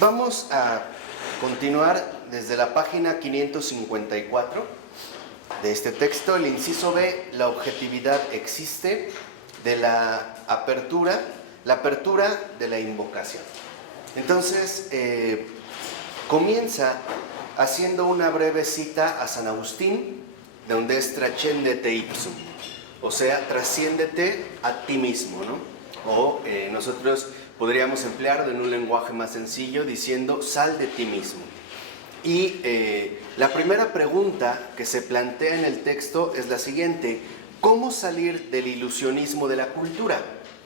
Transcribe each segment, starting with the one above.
Vamos a continuar desde la página 554 de este texto, el inciso B, la objetividad existe, de la apertura de la invocación. Entonces, comienza haciendo una breve cita a San Agustín, donde es trascendete ipsum, o sea, trasciéndete a ti mismo, ¿no? O nosotros podríamos emplearlo en un lenguaje más sencillo diciendo sal de ti mismo. Y la primera pregunta que se plantea en el texto es la siguiente: ¿cómo salir del ilusionismo de la cultura?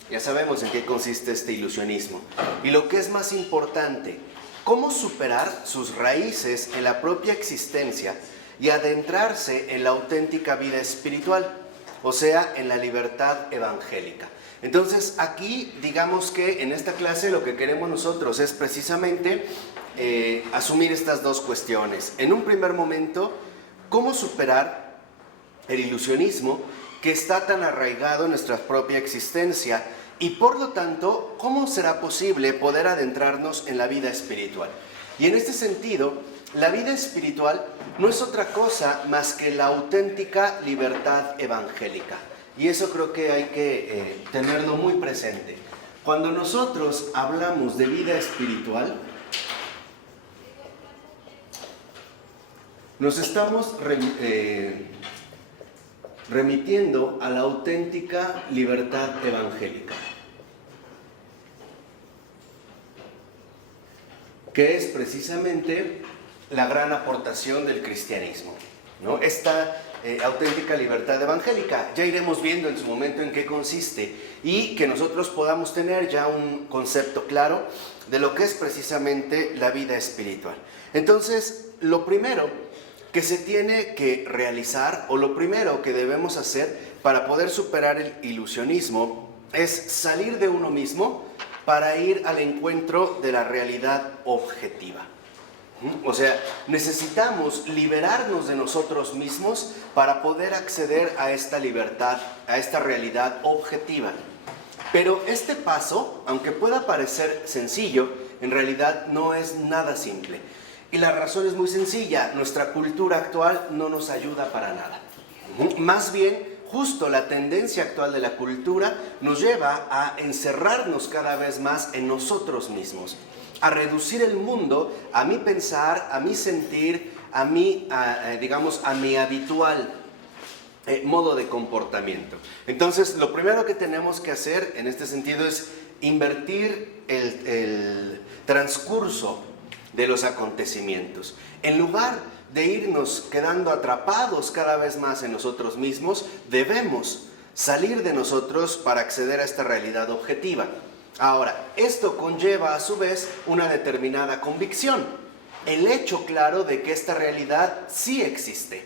Ya sabemos en qué consiste este ilusionismo. Y lo que es más importante, ¿cómo superar sus raíces en la propia existencia y adentrarse en la auténtica vida espiritual? O sea, en la libertad evangélica. Entonces, aquí, digamos que en esta clase lo que queremos nosotros es precisamente asumir estas dos cuestiones. En un primer momento, ¿cómo superar el ilusionismo que está tan arraigado en nuestra propia existencia? Y por lo tanto, ¿cómo será posible poder adentrarnos en la vida espiritual? Y en este sentido, la vida espiritual no es otra cosa más que la auténtica libertad evangélica. Y eso creo que hay que tenerlo muy presente. Cuando nosotros hablamos de vida espiritual, nos estamos remitiendo a la auténtica libertad evangélica, que es precisamente la gran aportación del cristianismo, ¿no? Esta auténtica libertad evangélica, ya iremos viendo en su momento en qué consiste y que nosotros podamos tener ya un concepto claro de lo que es precisamente la vida espiritual. Entonces, lo primero que se tiene que realizar, o lo primero que debemos hacer para poder superar el ilusionismo, es salir de uno mismo para ir al encuentro de la realidad objetiva. O sea, necesitamos liberarnos de nosotros mismos para poder acceder a esta libertad, a esta realidad objetiva. Pero este paso, aunque pueda parecer sencillo, en realidad no es nada simple. Y la razón es muy sencilla: nuestra cultura actual no nos ayuda para nada. Más bien, justo la tendencia actual de la cultura nos lleva a encerrarnos cada vez más en nosotros mismos, a reducir el mundo a mi pensar, a mi sentir, a mi habitual modo de comportamiento. Entonces, lo primero que tenemos que hacer en este sentido es invertir el transcurso de los acontecimientos. En lugar de irnos quedando atrapados cada vez más en nosotros mismos, debemos salir de nosotros para acceder a esta realidad objetiva. Ahora, esto conlleva a su vez una determinada convicción, el hecho claro de que esta realidad sí existe,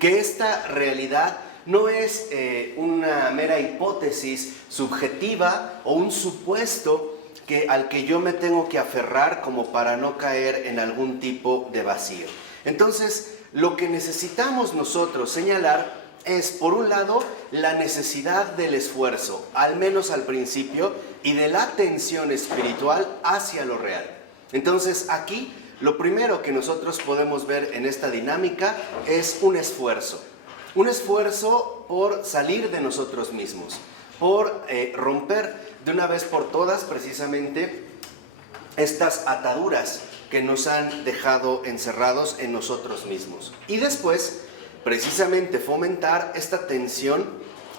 que esta realidad no es una mera hipótesis subjetiva o un supuesto al que yo me tengo que aferrar como para no caer en algún tipo de vacío. Entonces, lo que necesitamos nosotros señalar es, por un lado, la necesidad del esfuerzo, al menos al principio, y de la atención espiritual hacia lo real. Entonces, aquí, lo primero que nosotros podemos ver en esta dinámica es un esfuerzo por salir de nosotros mismos, por romper de una vez por todas precisamente estas ataduras que nos han dejado encerrados en nosotros mismos. Y después, precisamente fomentar esta tensión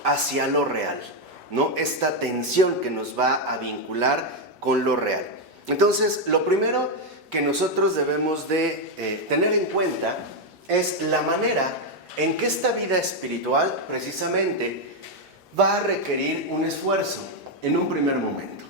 hacia lo real, ¿no? Esta tensión que nos va a vincular con lo real. Entonces, lo primero que nosotros debemos de tener en cuenta es la manera en que esta vida espiritual precisamente va a requerir un esfuerzo en un primer momento.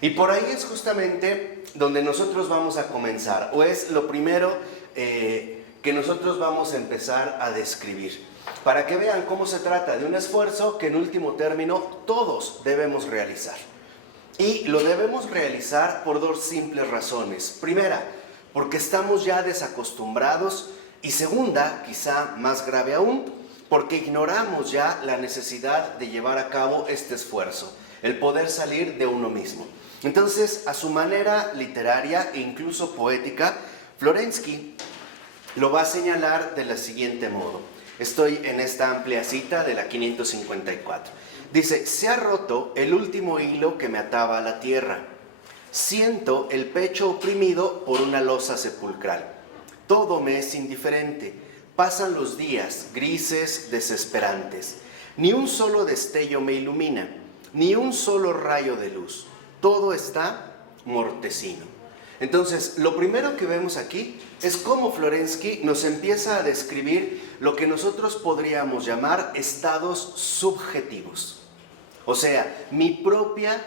Y por ahí es justamente donde nosotros vamos a comenzar, o es lo primero que nosotros vamos a empezar a describir, para que vean cómo se trata de un esfuerzo que en último término todos debemos realizar. Y lo debemos realizar por dos simples razones. Primera, porque estamos ya desacostumbrados, y segunda, quizá más grave aún, porque ignoramos ya la necesidad de llevar a cabo este esfuerzo. el poder salir de uno mismo. Entonces, a su manera literaria e incluso poética, Florensky lo va a señalar de la siguiente modo. Estoy en esta amplia cita de la 554. Dice: se ha roto el último hilo que me ataba a la tierra. Siento el pecho oprimido por una losa sepulcral. Todo me es indiferente. Pasan los días grises, desesperantes. Ni un solo destello me ilumina, ni un solo rayo de luz. Todo está mortecino. Entonces, lo primero que vemos aquí es cómo Florensky nos empieza a describir lo que nosotros podríamos llamar estados subjetivos. O sea, mi propia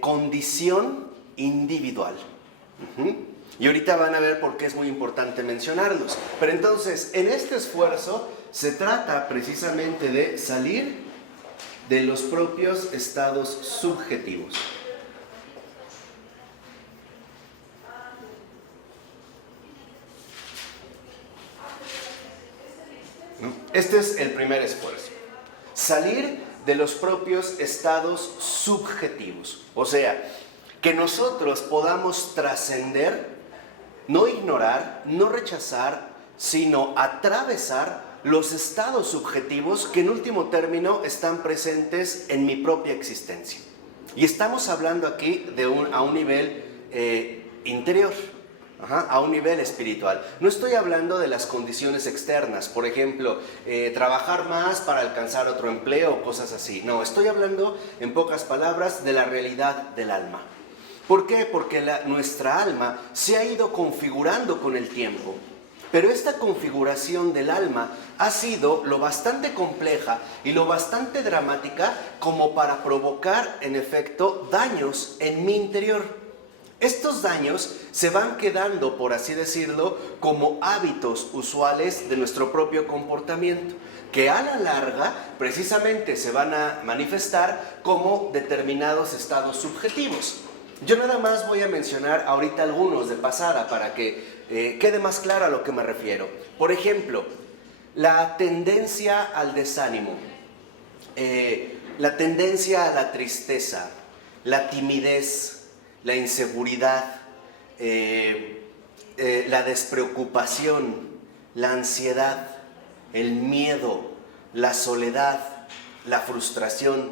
condición individual. Y ahorita van a ver por qué es muy importante mencionarlos. Pero entonces, en este esfuerzo se trata precisamente de salir de los propios estados subjetivos. Este es el primer esfuerzo. Salir de los propios estados subjetivos. O sea, que nosotros podamos trascender, no ignorar, no rechazar, sino atravesar los estados subjetivos que en último término están presentes en mi propia existencia. Y estamos hablando aquí a un nivel interior. A un nivel espiritual. No estoy hablando de las condiciones externas, por ejemplo, trabajar más para alcanzar otro empleo o cosas así. No, estoy hablando, en pocas palabras, de la realidad del alma. ¿Por qué? Porque nuestra alma se ha ido configurando con el tiempo. Pero esta configuración del alma ha sido lo bastante compleja y lo bastante dramática como para provocar, en efecto, daños en mi interior. Estos daños se van quedando, por así decirlo, como hábitos usuales de nuestro propio comportamiento, que a la larga precisamente se van a manifestar como determinados estados subjetivos. Yo nada más voy a mencionar ahorita algunos de pasada para que quede más claro a lo que me refiero. Por ejemplo, la tendencia al desánimo, la tendencia a la tristeza, la timidez, la inseguridad, la despreocupación, la ansiedad, el miedo, la soledad, la frustración,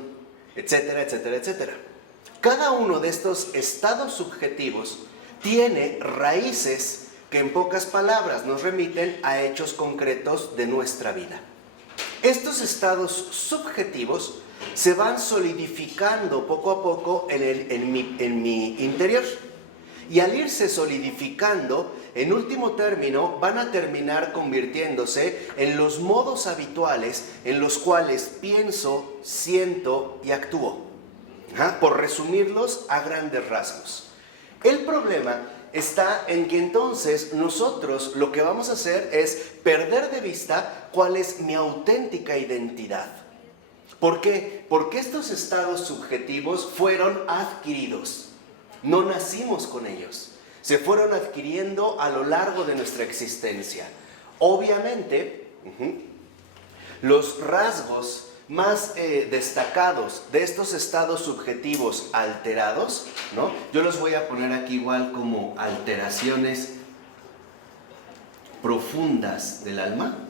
etcétera, etcétera, etcétera. Cada uno de estos estados subjetivos tiene raíces que en pocas palabras nos remiten a hechos concretos de nuestra vida. Estos estados subjetivos se van solidificando poco a poco en mi interior. Y al irse solidificando, en último término, van a terminar convirtiéndose en los modos habituales en los cuales pienso, siento y actúo. Por resumirlos a grandes rasgos. El problema está en que entonces nosotros lo que vamos a hacer es perder de vista cuál es mi auténtica identidad. ¿Por qué? Porque estos estados subjetivos fueron adquiridos. No nacimos con ellos. Se fueron adquiriendo a lo largo de nuestra existencia. Obviamente, los rasgos más destacados de estos estados subjetivos alterados, ¿no? Yo los voy a poner aquí igual como alteraciones profundas del alma.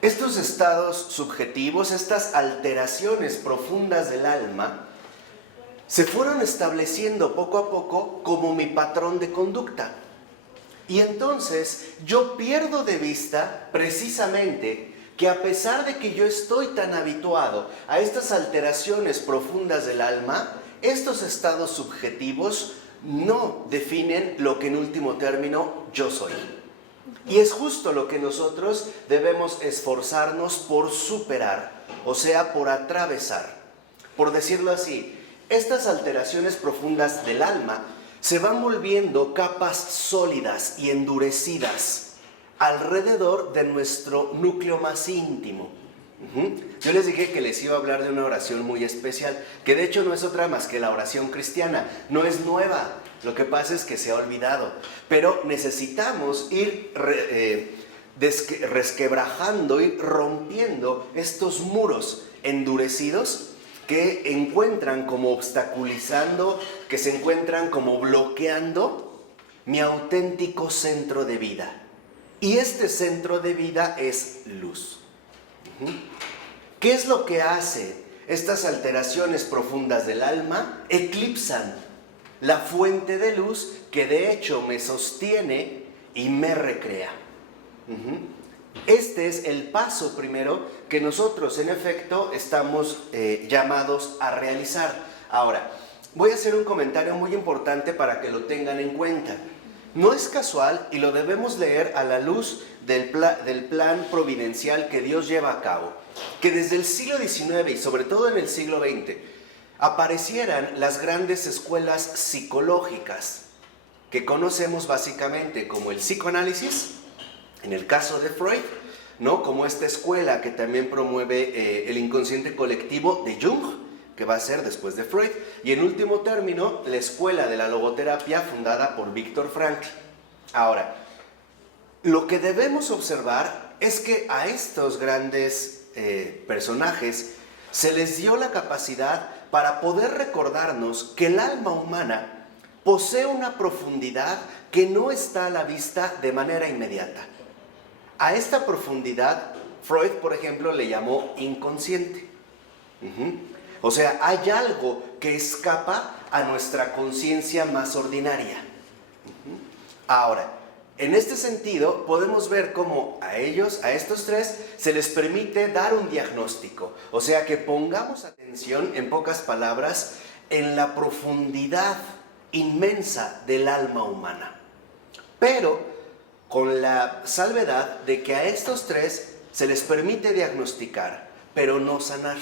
Estos estados subjetivos, estas alteraciones profundas del alma, se fueron estableciendo poco a poco como mi patrón de conducta. Y entonces yo pierdo de vista precisamente que a pesar de que yo estoy tan habituado a estas alteraciones profundas del alma, estos estados subjetivos no definen lo que en último término yo soy. Y es justo lo que nosotros debemos esforzarnos por superar, o sea, por atravesar. Por decirlo así, estas alteraciones profundas del alma se van volviendo capas sólidas y endurecidas alrededor de nuestro núcleo más íntimo. Yo les dije que les iba a hablar de una oración muy especial, que de hecho no es otra más que la oración cristiana, no es nueva. Lo que pasa es que se ha olvidado, pero necesitamos ir resquebrajando y rompiendo estos muros endurecidos que encuentran como obstaculizando, que se encuentran como bloqueando mi auténtico centro de vida. Y este centro de vida es luz. ¿Qué es lo que hace estas alteraciones profundas del alma? Eclipsan la fuente de luz que de hecho me sostiene y me recrea. Este es el paso primero que nosotros en efecto estamos llamados a realizar. Ahora, voy a hacer un comentario muy importante para que lo tengan en cuenta. No es casual y lo debemos leer a la luz del plan providencial que Dios lleva a cabo, que desde el siglo XIX y sobre todo en el siglo XX aparecieran las grandes escuelas psicológicas que conocemos básicamente como el psicoanálisis, en el caso de Freud, ¿no? Como esta escuela que también promueve el inconsciente colectivo de Jung, que va a ser después de Freud, y en último término, la escuela de la logoterapia fundada por Viktor Frankl. Ahora, lo que debemos observar es que a estos grandes personajes se les dio la capacidad para poder recordarnos que el alma humana posee una profundidad que no está a la vista de manera inmediata. A esta profundidad, Freud, por ejemplo, le llamó inconsciente. O sea, hay algo que escapa a nuestra conciencia más ordinaria. Ahora, en este sentido, podemos ver cómo a estos tres, se les permite dar un diagnóstico. O sea, que pongamos atención, en pocas palabras, en la profundidad inmensa del alma humana. Pero con la salvedad de que a estos tres se les permite diagnosticar, pero no sanar.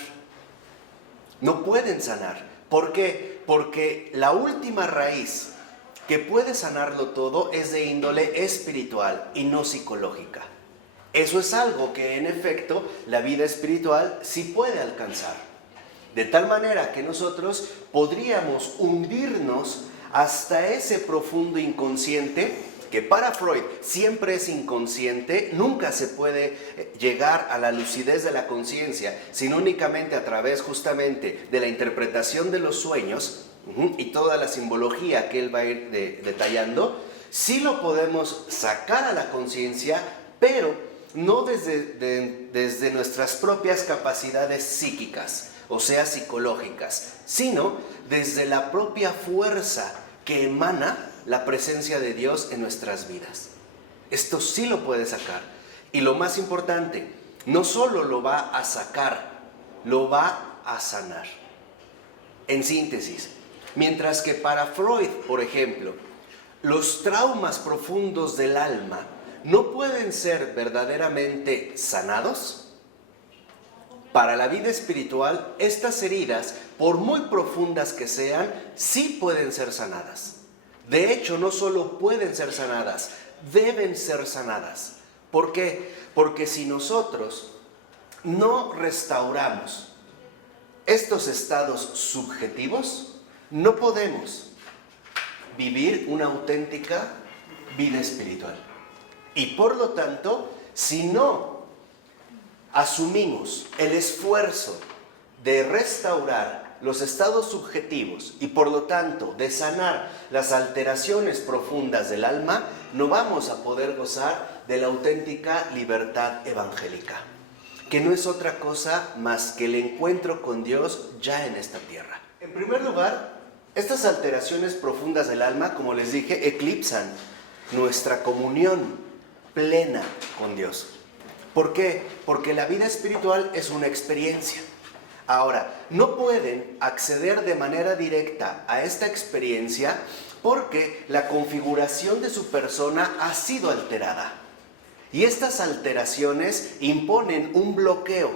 No pueden sanar. ¿Por qué? Porque la última raíz que puede sanarlo todo es de índole espiritual y no psicológica. Eso es algo que en efecto la vida espiritual sí puede alcanzar. De tal manera que nosotros podríamos hundirnos hasta ese profundo inconsciente que para Freud siempre es inconsciente. Nunca se puede llegar a la lucidez de la conciencia, sino únicamente a través justamente de la interpretación de los sueños y toda la simbología que él va a ir detallando. Sí lo podemos sacar a la conciencia, pero no desde nuestras propias capacidades psíquicas, o sea, psicológicas, sino desde la propia fuerza que emana la presencia de Dios en nuestras vidas. Esto sí lo puede sacar. Y lo más importante, no solo lo va a sacar, lo va a sanar. En síntesis, mientras que para Freud, por ejemplo, los traumas profundos del alma no pueden ser verdaderamente sanados, para la vida espiritual, estas heridas, por muy profundas que sean, sí pueden ser sanadas. De hecho, no solo pueden ser sanadas, deben ser sanadas. ¿Por qué? Porque si nosotros no restauramos estos estados subjetivos, no podemos vivir una auténtica vida espiritual. Y por lo tanto, si no asumimos el esfuerzo de restaurar los estados subjetivos y por lo tanto de sanar las alteraciones profundas del alma, no vamos a poder gozar de la auténtica libertad evangélica, que no es otra cosa más que el encuentro con Dios ya en esta tierra. En primer lugar, estas alteraciones profundas del alma, como les dije, eclipsan nuestra comunión plena con Dios. ¿Por qué? Porque la vida espiritual es una experiencia. Ahora, no pueden acceder de manera directa a esta experiencia porque la configuración de su persona ha sido alterada. Y estas alteraciones imponen un bloqueo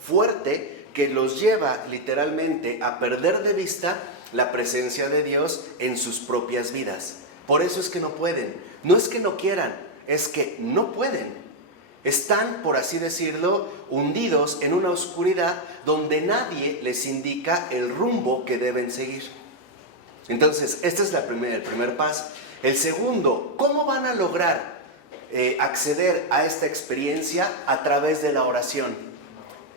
fuerte que los lleva literalmente a perder de vista la presencia de Dios en sus propias vidas. Por eso es que no pueden. No es que no quieran, es que no pueden. Están, por así decirlo, hundidos en una oscuridad donde nadie les indica el rumbo que deben seguir. Entonces, este es el primer paso. El segundo, ¿cómo van a lograr acceder a esta experiencia a través de la oración.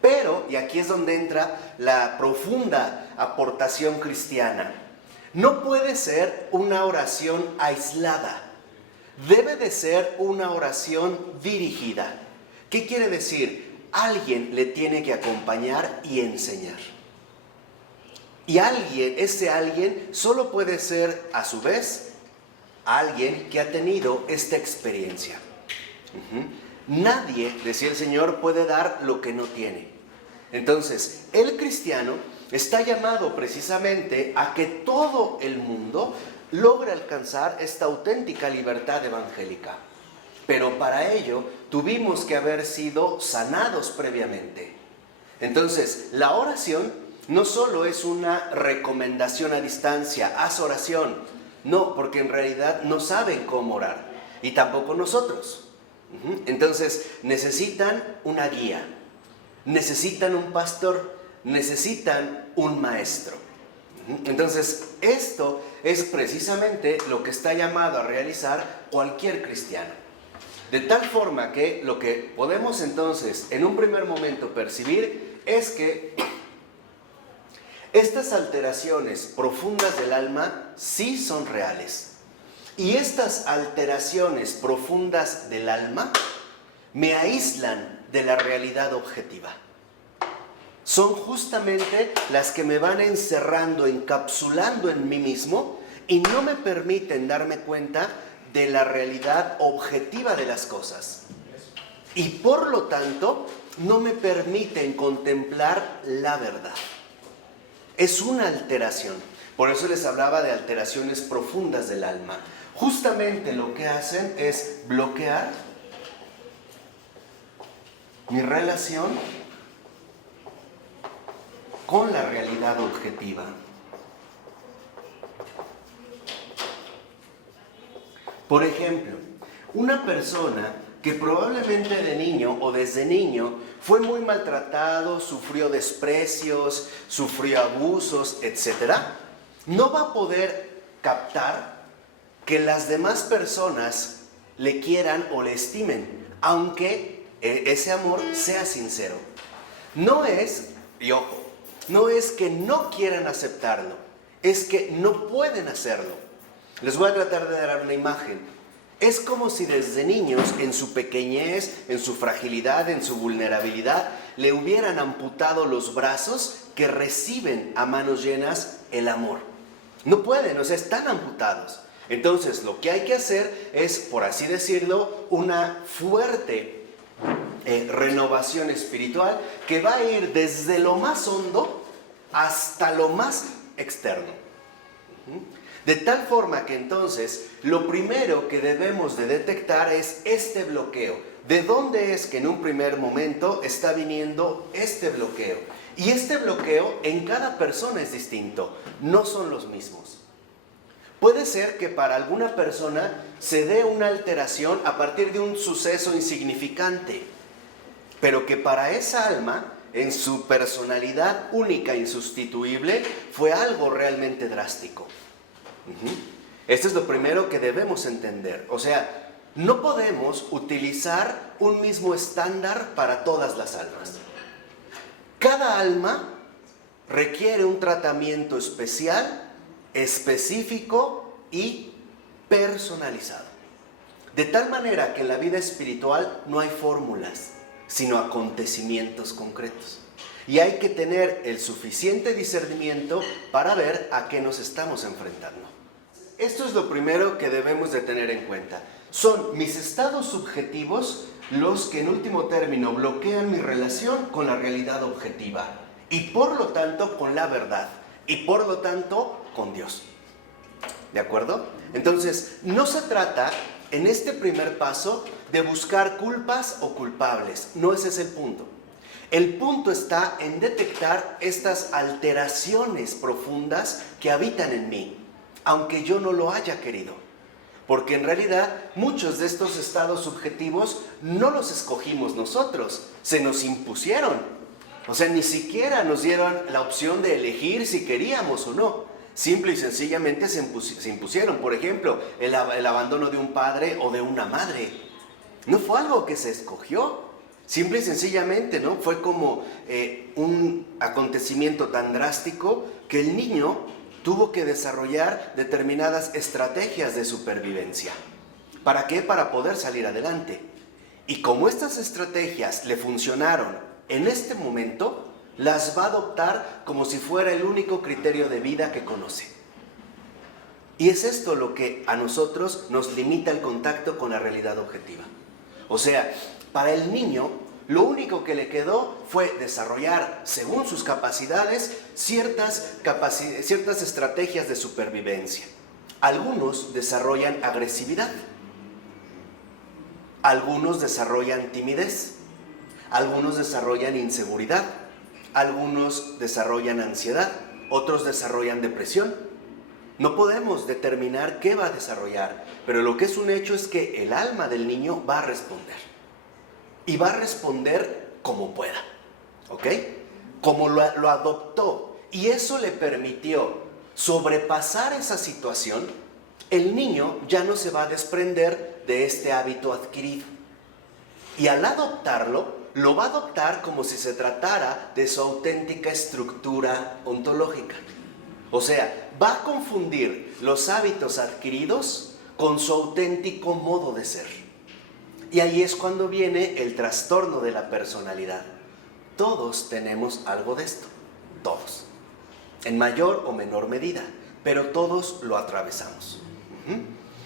Pero, y aquí es donde entra la profunda aportación cristiana, no puede ser una oración aislada, debe de ser una oración dirigida. ¿Qué quiere decir? Alguien le tiene que acompañar y enseñar. Y ese alguien solo puede ser, a su vez, alguien que ha tenido esta experiencia. Nadie, decía el Señor, puede dar lo que no tiene. Entonces, el cristiano está llamado precisamente a que todo el mundo logre alcanzar esta auténtica libertad evangélica. Pero para ello tuvimos que haber sido sanados previamente. Entonces, la oración no solo es una recomendación a distancia, haz oración. No, porque en realidad no saben cómo orar. Y tampoco nosotros. Entonces, necesitan una guía. Necesitan un pastor. Necesitan un maestro. Entonces, esto es precisamente lo que está llamado a realizar cualquier cristiano. De tal forma que lo que podemos entonces en un primer momento percibir es que estas alteraciones profundas del alma sí son reales. Y estas alteraciones profundas del alma me aíslan de la realidad objetiva. Son justamente las que me van encerrando, encapsulando en mí mismo y no me permiten darme cuenta de la realidad objetiva de las cosas. Y por lo tanto, no me permiten contemplar la verdad. Es una alteración. Por eso les hablaba de alteraciones profundas del alma. Justamente lo que hacen es bloquear mi relación con la realidad objetiva. Por ejemplo, una persona que probablemente de niño o desde niño fue muy maltratado, sufrió desprecios, sufrió abusos, etc., no va a poder captar que las demás personas le quieran o le estimen, aunque ese amor sea sincero. No es, y ojo, no es que no quieran aceptarlo, es que no pueden hacerlo. Les voy a tratar de dar una imagen. Es como si desde niños, en su pequeñez, en su fragilidad, en su vulnerabilidad, le hubieran amputado los brazos que reciben a manos llenas el amor. No pueden, o sea, están amputados. Entonces, lo que hay que hacer es, por así decirlo, una fuerte renovación espiritual que va a ir desde lo más hondo hasta lo más externo. De tal forma que entonces lo primero que debemos de detectar es este bloqueo. ¿De dónde es que en un primer momento está viniendo este bloqueo? Y este bloqueo en cada persona es distinto, no son los mismos. Puede ser que para alguna persona se dé una alteración a partir de un suceso insignificante, pero que para esa alma, en su personalidad única e insustituible, fue algo realmente drástico. Esto es lo primero que debemos entender. O sea, no podemos utilizar un mismo estándar para todas las almas. Cada alma requiere un tratamiento especial, específico y personalizado. De tal manera que en la vida espiritual no hay fórmulas, sino acontecimientos concretos. Y hay que tener el suficiente discernimiento para ver a qué nos estamos enfrentando. Esto es lo primero que debemos de tener en cuenta. Son mis estados subjetivos los que en último término bloquean mi relación con la realidad objetiva y por lo tanto con la verdad y por lo tanto con Dios. ¿De acuerdo? Entonces, no se trata en este primer paso de buscar culpas o culpables. No ese es el punto. El punto está en detectar estas alteraciones profundas que habitan en mí, aunque yo no lo haya querido. Porque en realidad muchos de estos estados subjetivos no los escogimos nosotros, se nos impusieron. O sea, ni siquiera nos dieron la opción de elegir si queríamos o no. Simple y sencillamente se impusieron. Por ejemplo, el abandono de un padre o de una madre. No fue algo que se escogió, simple y sencillamente, ¿no? Fue como un acontecimiento tan drástico que el niño tuvo que desarrollar determinadas estrategias de supervivencia. ¿Para qué? Para poder salir adelante. Y como estas estrategias le funcionaron en este momento, las va a adoptar como si fuera el único criterio de vida que conoce. Y es esto lo que a nosotros nos limita el contacto con la realidad objetiva. O sea, para el niño, lo único que le quedó fue desarrollar, según sus capacidades, ciertas estrategias de supervivencia. Algunos desarrollan agresividad, algunos desarrollan timidez, algunos desarrollan inseguridad, algunos desarrollan ansiedad, otros desarrollan depresión. No podemos determinar qué va a desarrollar, pero lo que es un hecho es que el alma del niño va a responder. Y va a responder como pueda, ¿ok? Como lo adoptó. Y eso le permitió sobrepasar esa situación. El niño ya no se va a desprender de este hábito adquirido. Y al adoptarlo, lo va a adoptar como si se tratara de su auténtica estructura ontológica. O sea, va a confundir los hábitos adquiridos con su auténtico modo de ser. Y ahí es cuando viene el trastorno de la personalidad. Todos tenemos algo de esto, todos, en mayor o menor medida, pero todos lo atravesamos.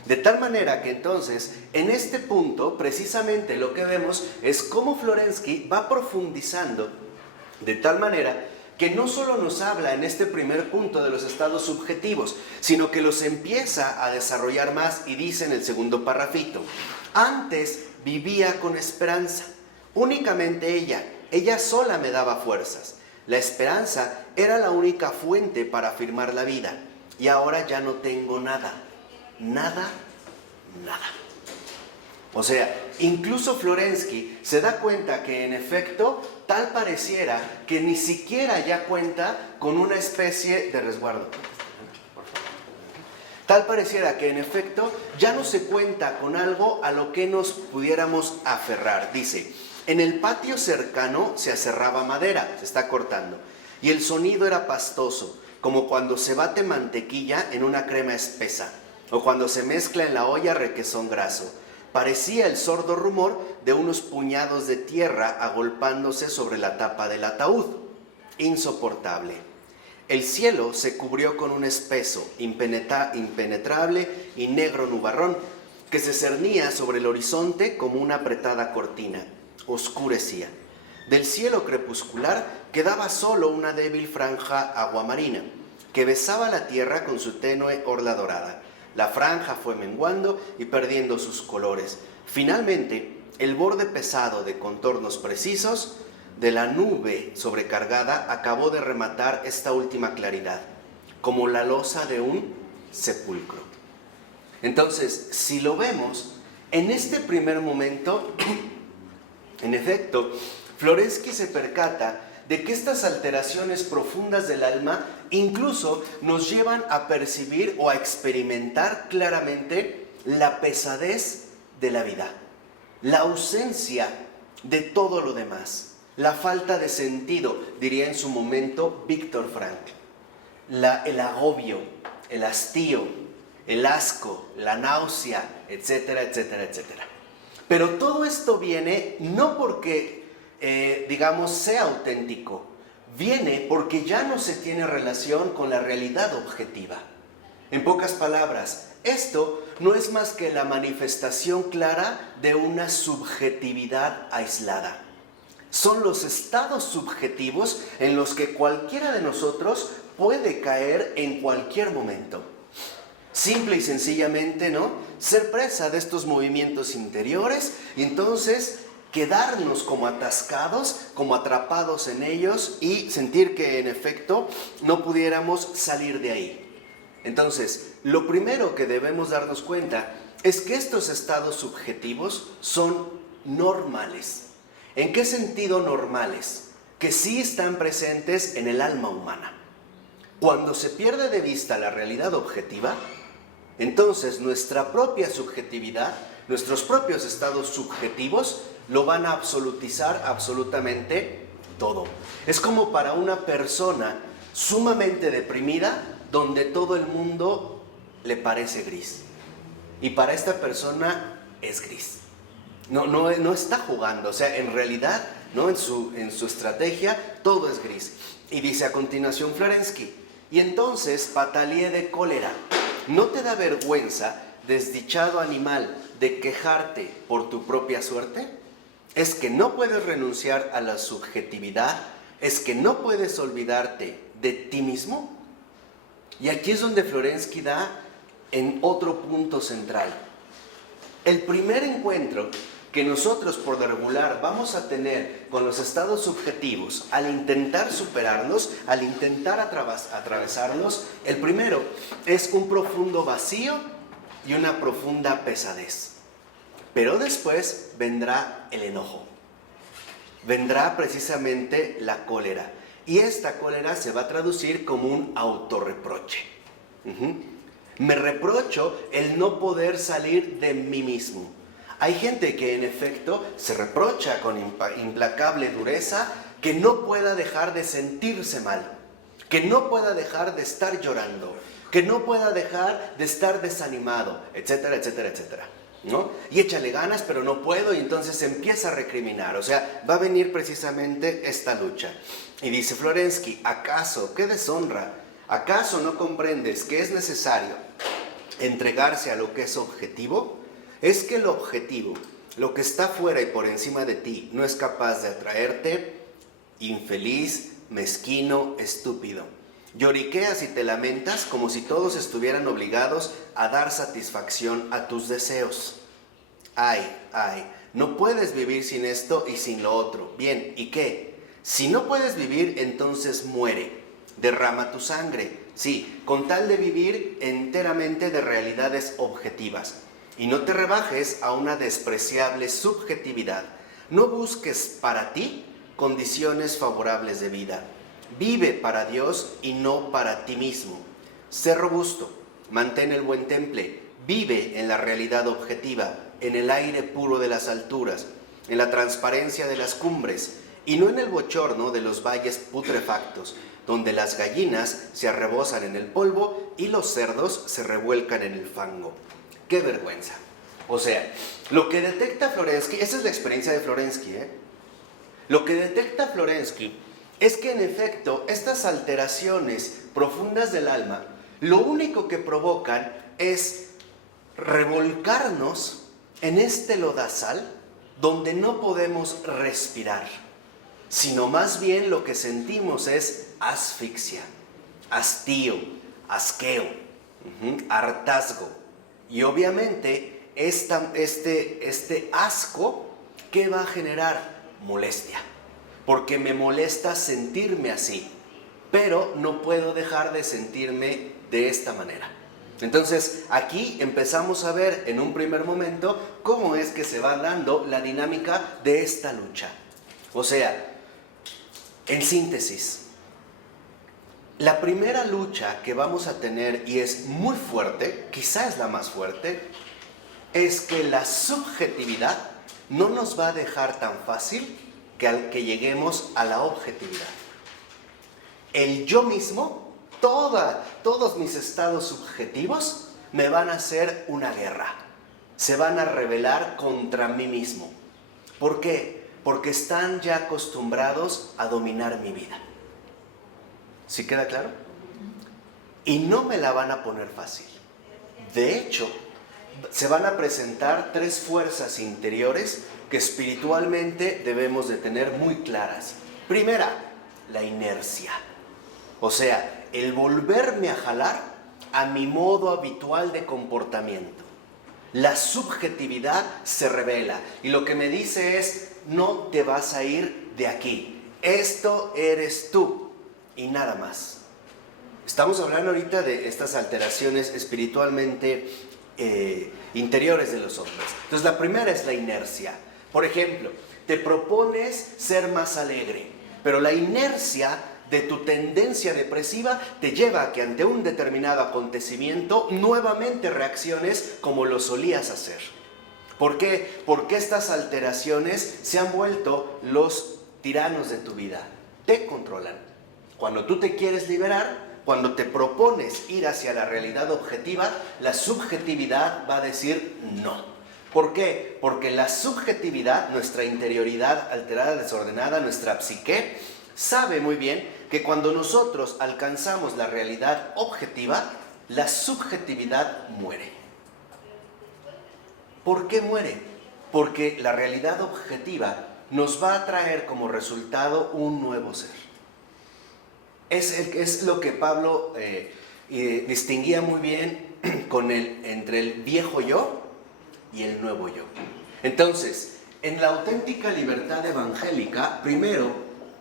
De tal manera que entonces, en este punto, precisamente lo que vemos es cómo Florensky va profundizando de tal manera que no solo nos habla en este primer punto de los estados subjetivos, sino que los empieza a desarrollar más y dice en el segundo parrafito: antes vivía con esperanza, únicamente ella sola me daba fuerzas. La esperanza era la única fuente para afirmar la vida, y ahora ya no tengo nada, nada. O sea, incluso Florensky se da cuenta que en efecto, tal pareciera que ni siquiera ya cuenta con una especie de resguardo. Tal pareciera que en efecto ya no se cuenta con algo a lo que nos pudiéramos aferrar. Dice, en el patio cercano se aserraba madera, se está cortando, y el sonido era pastoso, como cuando se bate mantequilla en una crema espesa, o cuando se mezcla en la olla requesón graso. Parecía el sordo rumor de unos puñados de tierra agolpándose sobre la tapa del ataúd. Insoportable. El cielo se cubrió con un espeso, impenetrable y negro nubarrón que se cernía sobre el horizonte como una apretada cortina. Oscurecía. Del cielo crepuscular quedaba solo una débil franja aguamarina que besaba la tierra con su tenue orla dorada. La franja fue menguando y perdiendo sus colores. Finalmente, el borde pesado de contornos precisos de la nube sobrecargada acabó de rematar esta última claridad, como la losa de un sepulcro. Entonces, si lo vemos, en este primer momento, en efecto, Florensky se percata de que estas alteraciones profundas del alma incluso nos llevan a percibir o a experimentar claramente la pesadez de la vida, la ausencia de todo lo demás, la falta de sentido, diría en su momento Viktor Frankl, el agobio, el hastío, el asco, la náusea, etcétera, etcétera, etcétera. Pero todo esto viene no porque sea auténtico, viene porque ya no se tiene relación con la realidad objetiva. En pocas palabras, esto no es más que la manifestación clara de una subjetividad aislada. Son los estados subjetivos en los que cualquiera de nosotros puede caer en cualquier momento. Simple y sencillamente, ¿no? Ser presa de estos movimientos interiores y entonces quedarnos como atascados, como atrapados en ellos y sentir que en efecto no pudiéramos salir de ahí. Entonces, lo primero que debemos darnos cuenta es que estos estados subjetivos son normales. ¿En qué sentido normales? Que sí están presentes en el alma humana. Cuando se pierde de vista la realidad objetiva, entonces nuestra propia subjetividad nuestros propios estados subjetivos lo van a absolutizar absolutamente todo. Es como para una persona sumamente deprimida, donde todo el mundo le parece gris. Y para esta persona es gris. No está jugando, o sea, en realidad, ¿no? en su estrategia, todo es gris. Y dice a continuación Florensky: y entonces pataleé de cólera. ¿No te da vergüenza, desdichado animal, de quejarte por tu propia suerte? ¿Es que no puedes renunciar a la subjetividad? ¿Es que no puedes olvidarte de ti mismo? Y aquí es donde Florensky da en otro punto central. El primer encuentro que nosotros por lo regular vamos a tener con los estados subjetivos al intentar superarlos, al intentar atravesarlos, el primero es un profundo vacío y una profunda pesadez. Pero después vendrá el enojo, vendrá precisamente la cólera. Y esta cólera se va a traducir como un autorreproche. Me reprocho el no poder salir de mí mismo. Hay gente que en efecto se reprocha con implacable dureza que no pueda dejar de sentirse mal, que no pueda dejar de estar llorando, que no pueda dejar de estar desanimado, etcétera, etcétera, etcétera, ¿no? Y échale ganas, pero no puedo, y entonces se empieza a recriminar. O sea, va a venir precisamente esta lucha. Y dice Florensky: ¿acaso, qué deshonra? ¿Acaso no comprendes que es necesario entregarse a lo que es objetivo? Es que lo objetivo, lo que está fuera y por encima de ti, no es capaz de atraerte. Infeliz, mezquino, estúpido. Lloriqueas y te lamentas como si todos estuvieran obligados a dar satisfacción a tus deseos. Ay, ay, no puedes vivir sin esto y sin lo otro. Bien, ¿y qué? Si no puedes vivir, entonces muere. Derrama tu sangre. Sí, con tal de vivir enteramente de realidades objetivas. Y no te rebajes a una despreciable subjetividad. No busques para ti condiciones favorables de vida. Vive para Dios y no para ti mismo. Sé robusto, mantén el buen temple, vive en la realidad objetiva, en el aire puro de las alturas, en la transparencia de las cumbres, y no en el bochorno de los valles putrefactos, donde las gallinas se arrebosan en el polvo y los cerdos se revuelcan en el fango. ¡Qué vergüenza! O sea, lo que detecta Florensky, esa es la experiencia de Florensky, Lo que detecta Florensky es que en efecto estas alteraciones profundas del alma lo único que provocan es revolcarnos en este lodazal donde no podemos respirar, sino más bien lo que sentimos es asfixia, hastío, asqueo, hartazgo. Y obviamente este asco, ¿qué va a generar? Molestia, porque me molesta sentirme así, pero no puedo dejar de sentirme de esta manera. Entonces aquí empezamos a ver en un primer momento cómo es que se va dando la dinámica de esta lucha. O sea, en síntesis, la primera lucha que vamos a tener, y es muy fuerte, quizá es la más fuerte, es que la subjetividad no nos va a dejar tan fácil que lleguemos a la objetividad. El yo mismo, todos mis estados subjetivos me van a hacer una guerra. Se van a rebelar contra mí mismo. ¿Por qué? Porque están ya acostumbrados a dominar mi vida. ¿Sí queda claro? Y no me la van a poner fácil. De hecho, se van a presentar tres fuerzas interiores que espiritualmente debemos de tener muy claras. Primera, la inercia. O sea, el volverme a jalar a mi modo habitual de comportamiento. La subjetividad se revela y lo que me dice es: no te vas a ir de aquí. Esto eres tú y nada más. Estamos hablando ahorita de estas alteraciones espiritualmente interiores de los hombres. Entonces la primera es la inercia. Por ejemplo, te propones ser más alegre, pero la inercia de tu tendencia depresiva te lleva a que ante un determinado acontecimiento nuevamente reacciones como lo solías hacer. ¿Por qué? Porque estas alteraciones se han vuelto los tiranos de tu vida. Te controlan. Cuando tú te quieres liberar, cuando te propones ir hacia la realidad objetiva, la subjetividad va a decir no. ¿Por qué? Porque la subjetividad, nuestra interioridad alterada, desordenada, nuestra psique, sabe muy bien que cuando nosotros alcanzamos la realidad objetiva, la subjetividad muere. ¿Por qué muere? Porque la realidad objetiva nos va a traer como resultado un nuevo ser. Es lo que Pablo distinguía muy bien entre el viejo yo y el nuevo yo. Entonces, en la auténtica libertad evangélica, primero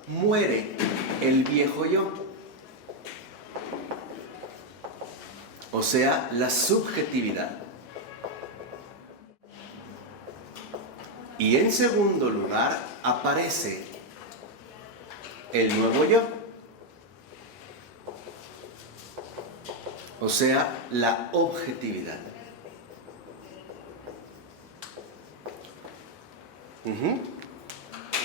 muere el viejo yo. O sea, la subjetividad. Y en segundo lugar, aparece el nuevo yo. O sea, la objetividad.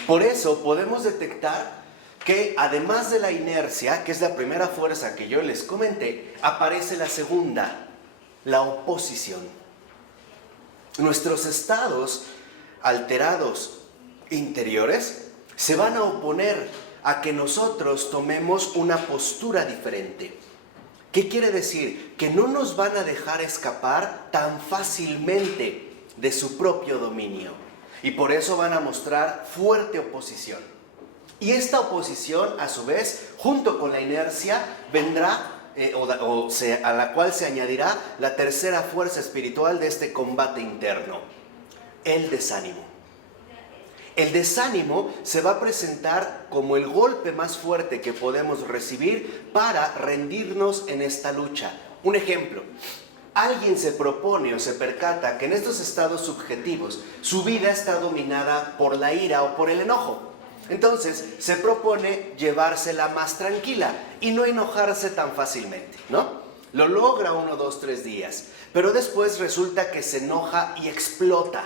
Por eso podemos detectar que además de la inercia, que es la primera fuerza que yo les comenté, aparece la segunda, la oposición. Nuestros estados alterados interiores se van a oponer a que nosotros tomemos una postura diferente. ¿Qué quiere decir? Que no nos van a dejar escapar tan fácilmente de su propio dominio. Y por eso van a mostrar fuerte oposición. Y esta oposición, a su vez, junto con la inercia, vendrá, a la cual se añadirá la tercera fuerza espiritual de este combate interno, el desánimo. El desánimo se va a presentar como el golpe más fuerte que podemos recibir para rendirnos en esta lucha. Un ejemplo, alguien se propone o se percata que en estos estados subjetivos su vida está dominada por la ira o por el enojo. Entonces se propone llevársela más tranquila y no enojarse tan fácilmente, ¿no? Lo logra 1, 2, 3 días, pero después resulta que se enoja y explota.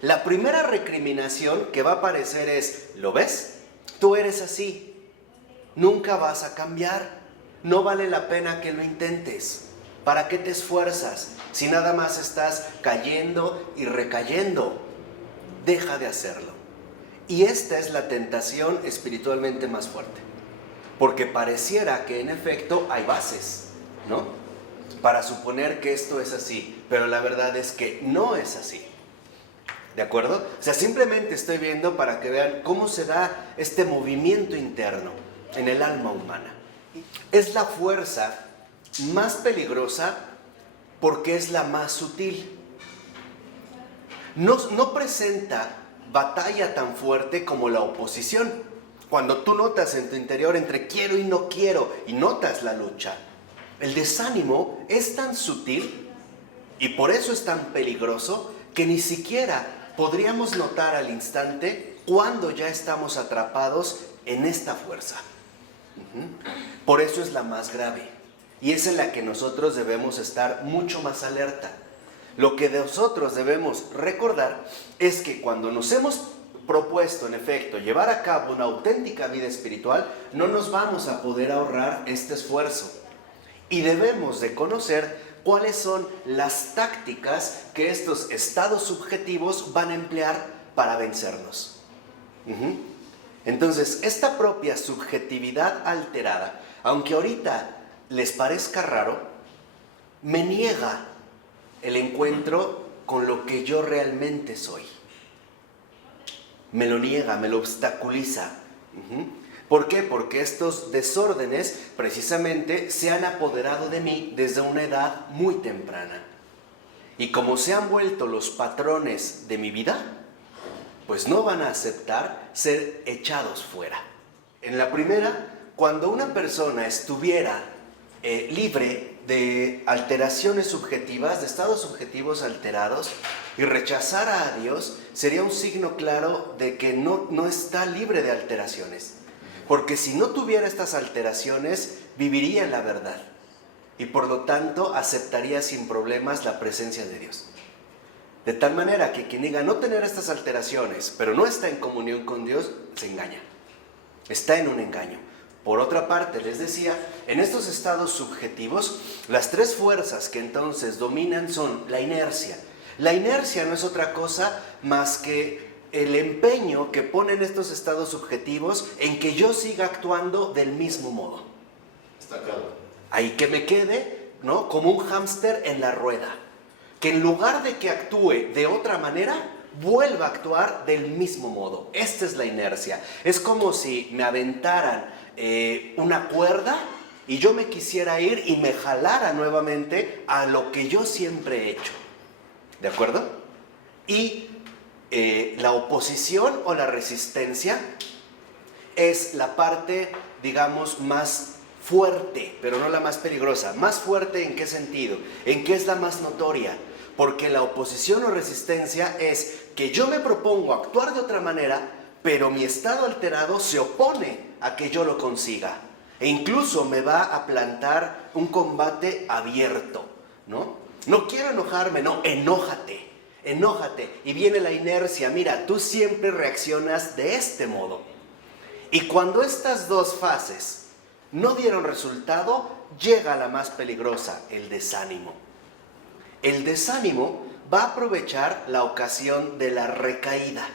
La primera recriminación que va a aparecer es, ¿lo ves? Tú eres así, nunca vas a cambiar, no vale la pena que lo intentes. ¿Para qué te esfuerzas si nada más estás cayendo y recayendo? Deja de hacerlo. Y esta es la tentación espiritualmente más fuerte, porque pareciera que en efecto hay bases, ¿no? Para suponer que esto es así, pero la verdad es que no es así. ¿De acuerdo? O sea, simplemente estoy viendo para que vean cómo se da este movimiento interno en el alma humana. Es la fuerza más peligrosa porque es la más sutil. No presenta batalla tan fuerte como la oposición. Cuando tú notas en tu interior entre quiero y no quiero y notas la lucha. El desánimo es tan sutil y por eso es tan peligroso que ni siquiera podríamos notar al instante cuando ya estamos atrapados en esta fuerza. Por eso es la más grave y es en la que nosotros debemos estar mucho más alerta. Lo que nosotros debemos recordar es que cuando nos hemos propuesto, en efecto, llevar a cabo una auténtica vida espiritual, no nos vamos a poder ahorrar este esfuerzo. Y debemos de conocer cuáles son las tácticas que estos estados subjetivos van a emplear para vencernos. Entonces, esta propia subjetividad alterada, aunque ahorita les parezca raro, me niega el encuentro con lo que yo realmente soy. Me lo niega, me lo obstaculiza. ¿Por qué? Porque estos desórdenes precisamente se han apoderado de mí desde una edad muy temprana. Y como se han vuelto los patrones de mi vida, pues no van a aceptar ser echados fuera. En la primera, cuando una persona estuviera libre de alteraciones subjetivas, de estados subjetivos alterados, y rechazara a Dios, sería un signo claro de que no está libre de alteraciones. Porque si no tuviera estas alteraciones, viviría en la verdad. Y por lo tanto, aceptaría sin problemas la presencia de Dios. De tal manera que quien diga no tener estas alteraciones, pero no está en comunión con Dios, se engaña. Está en un engaño. Por otra parte, les decía, en estos estados subjetivos, las tres fuerzas que entonces dominan son la inercia. La inercia no es otra cosa más que el empeño que ponen estos estados subjetivos en que yo siga actuando del mismo modo. Está claro. Ahí que me quede, ¿no?, como un hámster en la rueda. Que en lugar de que actúe de otra manera, vuelva a actuar del mismo modo. Esta es la inercia. Es como si me aventaran una cuerda y yo me quisiera ir y me jalara nuevamente a lo que yo siempre he hecho. ¿De acuerdo? Y la oposición o la resistencia es la parte, digamos, más fuerte, pero no la más peligrosa. ¿Más fuerte en qué sentido? ¿En qué es la más notoria? Porque la oposición o resistencia es que yo me propongo actuar de otra manera, pero mi estado alterado se opone a que yo lo consiga. E incluso me va a plantar un combate abierto, ¿no? No quiero enojarme, no, enójate, enójate. Y viene la inercia, mira, tú siempre reaccionas de este modo. Y cuando estas dos fases no dieron resultado, llega la más peligrosa, el desánimo. El desánimo va a aprovechar la ocasión de la recaída.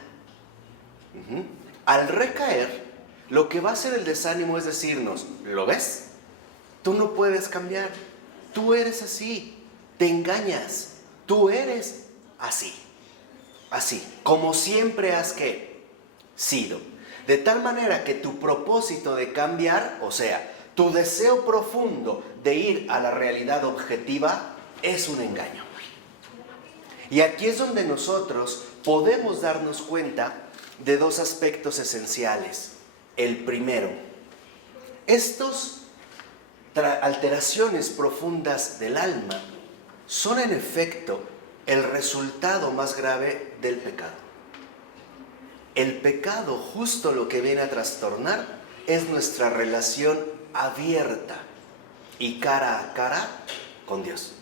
Al recaer, lo que va a hacer el desánimo es decirnos, ¿lo ves? Tú no puedes cambiar, tú eres así, te engañas, tú eres así, como siempre has sido. De tal manera que tu propósito de cambiar, o sea, tu deseo profundo de ir a la realidad objetiva, es un engaño. Y aquí es donde nosotros podemos darnos cuenta de dos aspectos esenciales. El primero, estas alteraciones profundas del alma son en efecto el resultado más grave del pecado. El pecado, justo lo que viene a trastornar, es nuestra relación abierta y cara a cara con Dios.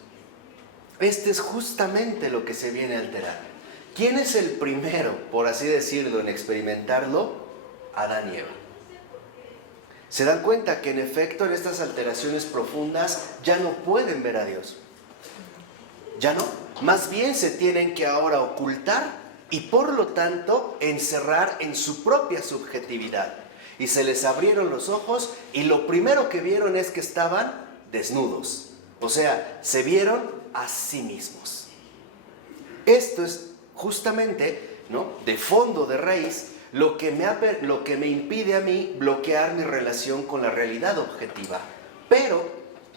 Este es justamente lo que se viene a alterar. ¿Quién es el primero, por así decirlo, en experimentarlo? Adán y Eva. Se dan cuenta que en efecto en estas alteraciones profundas ya no pueden ver a Dios. Ya no. Más bien se tienen que ahora ocultar y por lo tanto encerrar en su propia subjetividad. Y se les abrieron los ojos y lo primero que vieron es que estaban desnudos. O sea, se vieron a sí mismos. Esto es justamente, ¿no?, de fondo, de raíz, lo que me impide a mí bloquear mi relación con la realidad objetiva. Pero,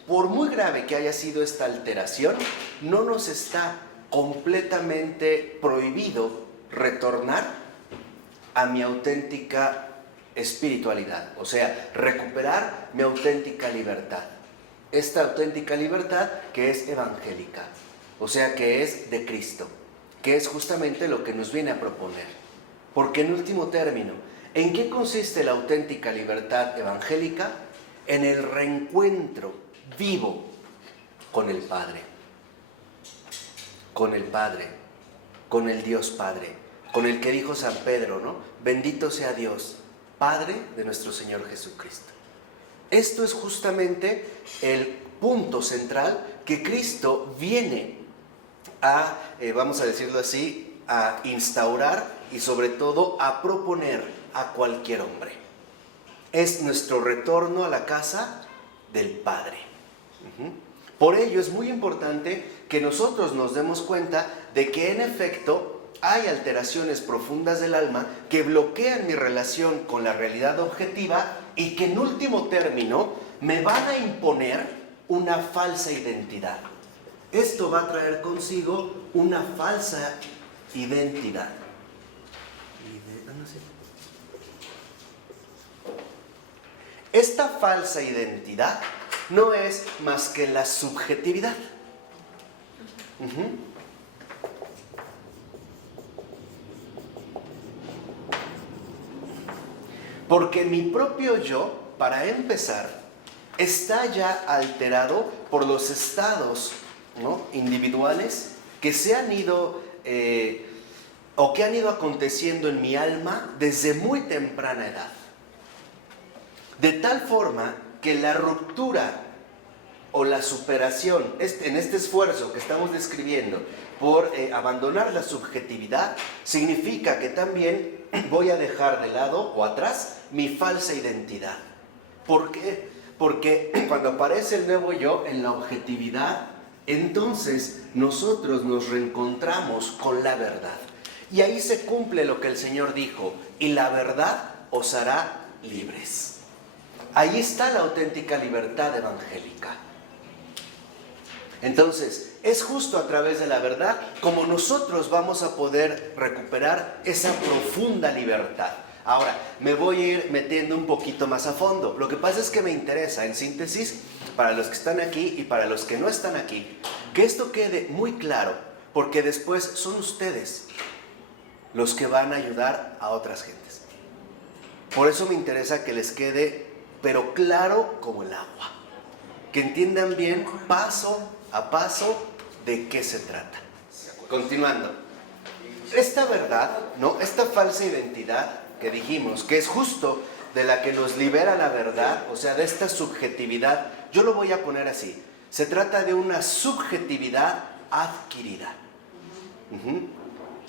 por muy grave que haya sido esta alteración, no nos está completamente prohibido retornar a mi auténtica espiritualidad, o sea, recuperar mi auténtica libertad. Esta auténtica libertad que es evangélica, o sea, que es de Cristo, que es justamente lo que nos viene a proponer. Porque en último término, ¿en qué consiste la auténtica libertad evangélica? En el reencuentro vivo con el Padre, con el Dios Padre, con el que dijo San Pedro, ¿no? Bendito sea Dios, Padre de nuestro Señor Jesucristo. Esto es justamente el punto central que Cristo viene a, vamos a decirlo así, a instaurar y sobre todo a proponer a cualquier hombre. Es nuestro retorno a la casa del Padre. Por ello es muy importante que nosotros nos demos cuenta de que en efecto hay alteraciones profundas del alma que bloquean mi relación con la realidad objetiva y que en último término me van a imponer una falsa identidad. Esto va a traer consigo una falsa identidad. Esta falsa identidad no es más que la subjetividad. Porque mi propio yo, para empezar, está ya alterado por los estados, ¿no?, individuales que se han ido o que han ido aconteciendo en mi alma desde muy temprana edad. De tal forma que la ruptura o la superación, en este esfuerzo que estamos describiendo por abandonar la subjetividad, significa que también voy a dejar de lado o atrás mi falsa identidad. ¿Por qué? Porque cuando aparece el nuevo yo en la objetividad, entonces nosotros nos reencontramos con la verdad. Y ahí se cumple lo que el Señor dijo: y la verdad os hará libres. Ahí está la auténtica libertad evangélica. Entonces, es justo a través de la verdad como nosotros vamos a poder recuperar esa profunda libertad. Ahora, me voy a ir metiendo un poquito más a fondo. Lo que pasa es que me interesa, en síntesis, para los que están aquí y para los que no están aquí, que esto quede muy claro, porque después son ustedes los que van a ayudar a otras gentes. Por eso me interesa que les quede, pero claro como el agua. Que entiendan bien, paso a paso, de qué se trata. Continuando. Esta verdad, ¿no? Esta falsa identidad que dijimos, que es justo de la que nos libera la verdad, o sea, de esta subjetividad, yo lo voy a poner así. Se trata de una subjetividad adquirida.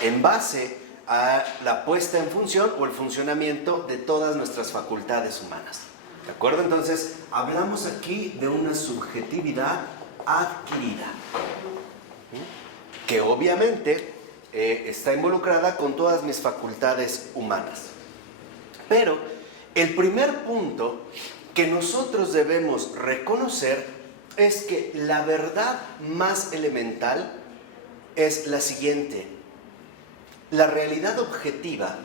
En base a la puesta en función o el funcionamiento de todas nuestras facultades humanas. ¿De acuerdo? Entonces, hablamos aquí de una subjetividad adquirida, que obviamente está involucrada con todas mis facultades humanas. Pero el primer punto que nosotros debemos reconocer es que la verdad más elemental es la siguiente: la realidad objetiva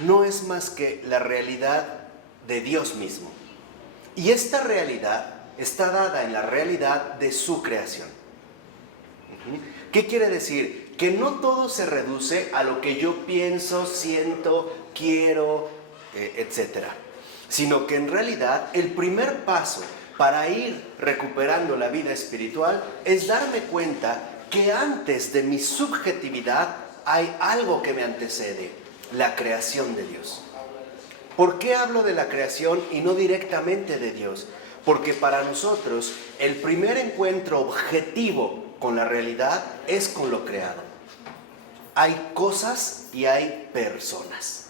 no es más que la realidad de Dios mismo. Y esta realidad está dada en la realidad de su creación. ¿Qué quiere decir? Que no todo se reduce a lo que yo pienso, siento, quiero, etc. Sino que en realidad el primer paso para ir recuperando la vida espiritual es darme cuenta que antes de mi subjetividad hay algo que me antecede: la creación de Dios. ¿Por qué hablo de la creación y no directamente de Dios? Porque para nosotros el primer encuentro objetivo con la realidad es con lo creado. Hay cosas y hay personas.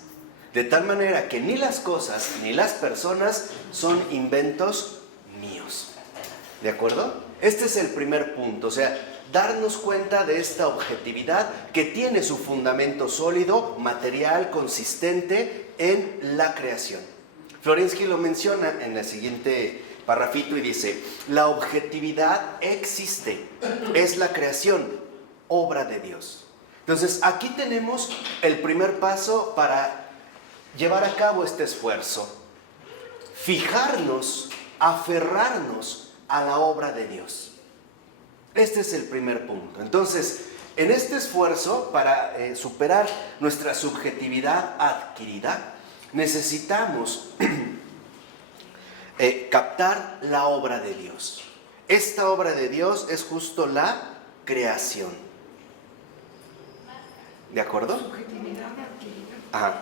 De tal manera que ni las cosas ni las personas son inventos míos. ¿De acuerdo? Este es el primer punto, o sea, darnos cuenta de esta objetividad que tiene su fundamento sólido, material, consistente en la creación. Florensky lo menciona en el siguiente parrafito y dice: la objetividad existe, es la creación, obra de Dios. Entonces, aquí tenemos el primer paso para llevar a cabo este esfuerzo: fijarnos, aferrarnos a la obra de Dios. Este es el primer punto. Entonces, en este esfuerzo para superar nuestra subjetividad adquirida, necesitamos captar la obra de Dios. Esta obra de Dios es justo la creación. ¿De acuerdo?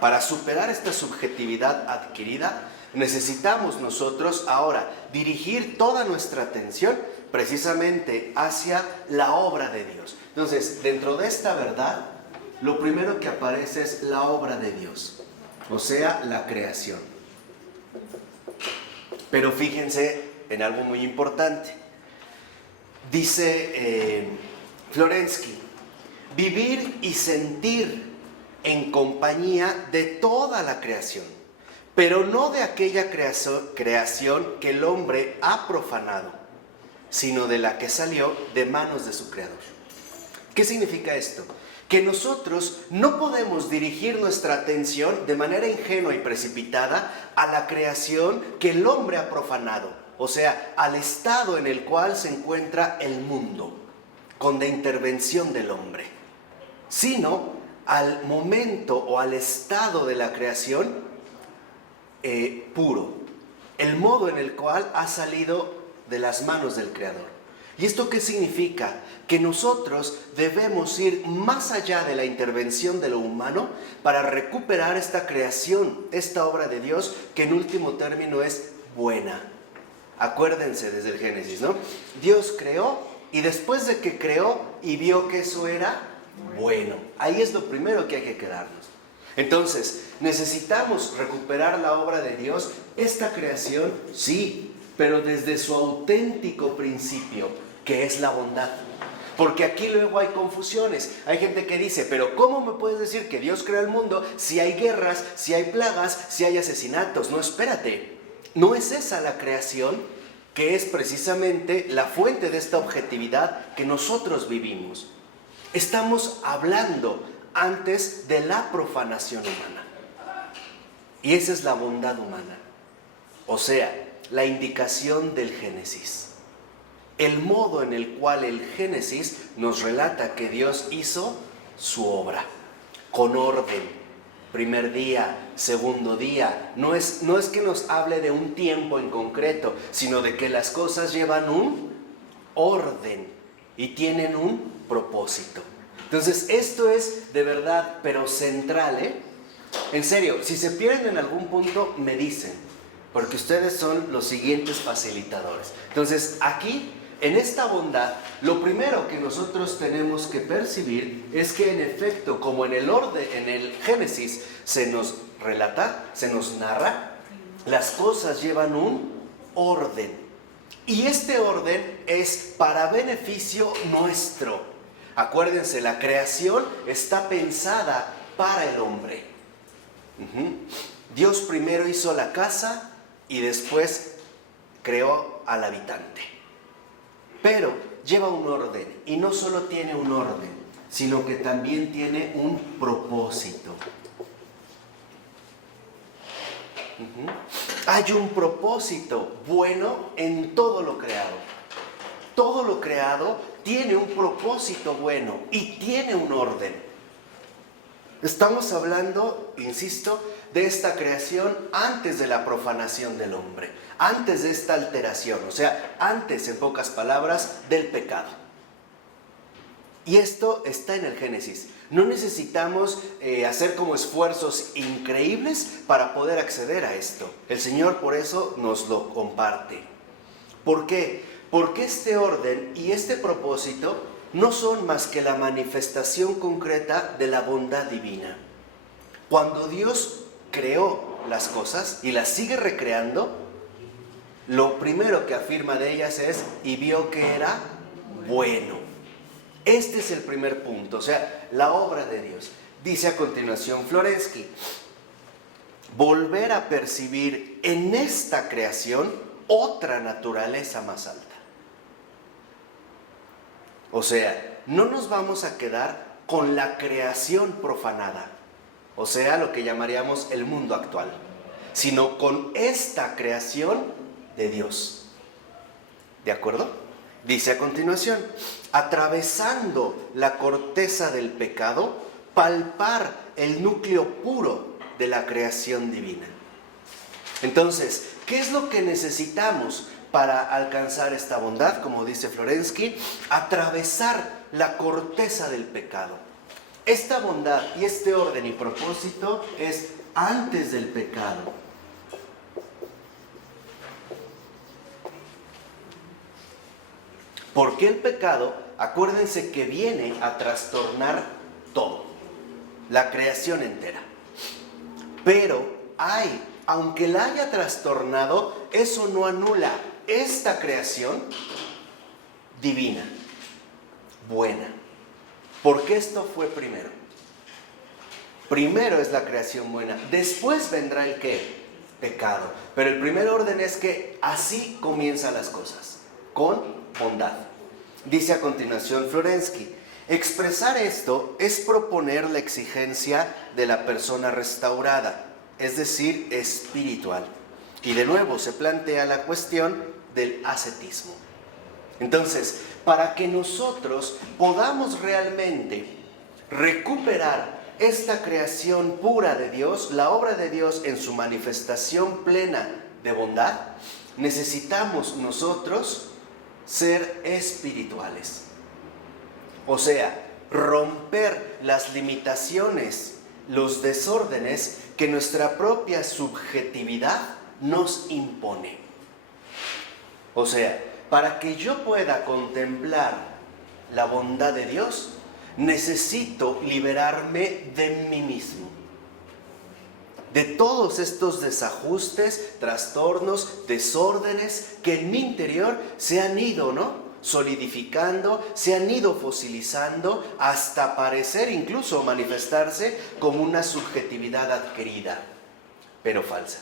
Para superar esta subjetividad adquirida, necesitamos nosotros ahora dirigir toda nuestra atención precisamente hacia la obra de Dios. Entonces, dentro de esta verdad, lo primero que aparece es la obra de Dios, o sea, la creación. Pero fíjense en algo muy importante. Dice Florensky: vivir y sentir en compañía de toda la creación, pero no de aquella creación que el hombre ha profanado, sino de la que salió de manos de su creador. ¿Qué significa esto? Que nosotros no podemos dirigir nuestra atención de manera ingenua y precipitada a la creación que el hombre ha profanado, o sea, al estado en el cual se encuentra el mundo, con la intervención del hombre, sino al momento o al estado de la creación puro, el modo en el cual ha salido de las manos del Creador. ¿Y esto qué significa? Que nosotros debemos ir más allá de la intervención de lo humano para recuperar esta creación, esta obra de Dios, que en último término es buena. Acuérdense desde el Génesis, ¿no? Dios creó y después de que creó y vio que eso era bueno. Ahí es lo primero que hay que quedarnos. Entonces, necesitamos recuperar la obra de Dios, esta creación, sí, pero desde su auténtico principio, que es la bondad. Porque aquí luego hay confusiones. Hay gente que dice, pero ¿cómo me puedes decir que Dios creó el mundo si hay guerras, si hay plagas, si hay asesinatos? No, espérate. ¿No es esa la creación que es precisamente la fuente de esta objetividad que nosotros vivimos? Estamos hablando antes de la profanación humana. Y esa es la bondad humana. O sea, la indicación del Génesis. El modo en el cual el Génesis nos relata que Dios hizo su obra, con orden, primer día, segundo día. No es que nos hable de un tiempo en concreto, sino de que las cosas llevan un orden y tienen un propósito. Entonces, esto es de verdad, pero central, ¿eh? En serio, si se pierden en algún punto, me dicen, porque ustedes son los siguientes facilitadores. Entonces, aquí, en esta bondad, lo primero que nosotros tenemos que percibir es que en efecto, como en el orden, en el Génesis se nos relata, se nos narra, las cosas llevan un orden. Y este orden es para beneficio nuestro. Acuérdense, la creación está pensada para el hombre. Dios primero hizo la casa y después creó al habitante. Pero lleva un orden, y no solo tiene un orden, sino que también tiene un propósito. Hay un propósito bueno en todo lo creado. Todo lo creado tiene un propósito bueno y tiene un orden. Estamos hablando, insisto, de esta creación antes de la profanación del hombre, antes de esta alteración, o sea, antes, en pocas palabras, del pecado. Y esto está en el Génesis. No necesitamos hacer como esfuerzos increíbles para poder acceder a esto. El Señor por eso nos lo comparte. ¿Por qué? Porque este orden y este propósito no son más que la manifestación concreta de la bondad divina. Cuando Dios creó las cosas y las sigue recreando, lo primero que afirma de ellas es, y vio que era bueno. Este es el primer punto, o sea, la obra de Dios. Dice a continuación Florensky, volver a percibir en esta creación otra naturaleza más alta. O sea, no nos vamos a quedar con la creación profanada, o sea, lo que llamaríamos el mundo actual, sino con esta creación de Dios. ¿De acuerdo? Dice a continuación, atravesando la corteza del pecado, palpar el núcleo puro de la creación divina. Entonces, ¿qué es lo que necesitamos para alcanzar esta bondad? Como dice Florensky, atravesar la corteza del pecado. Esta bondad y este orden y propósito es antes del pecado. Porque el pecado, acuérdense que viene a trastornar todo, la creación entera. Pero aunque la haya trastornado, eso no anula esta creación divina, buena. Porque esto fue primero. Primero es la creación buena, después vendrá el ¿qué? Pecado. Pero el primer orden es que así comienzan las cosas, con bondad. Dice a continuación Florensky, expresar esto es proponer la exigencia de la persona restaurada, es decir, espiritual. Y de nuevo se plantea la cuestión del ascetismo. Entonces, para que nosotros podamos realmente recuperar esta creación pura de Dios, la obra de Dios en su manifestación plena de bondad, necesitamos nosotros ser espirituales. O sea, romper las limitaciones, los desórdenes que nuestra propia subjetividad nos impone. O sea, para que yo pueda contemplar la bondad de Dios, necesito liberarme de mí mismo, de todos estos desajustes, trastornos, desórdenes que en mi interior se han ido, solidificando, se han ido fosilizando hasta parecer, incluso manifestarse como una subjetividad adquirida, pero falsa.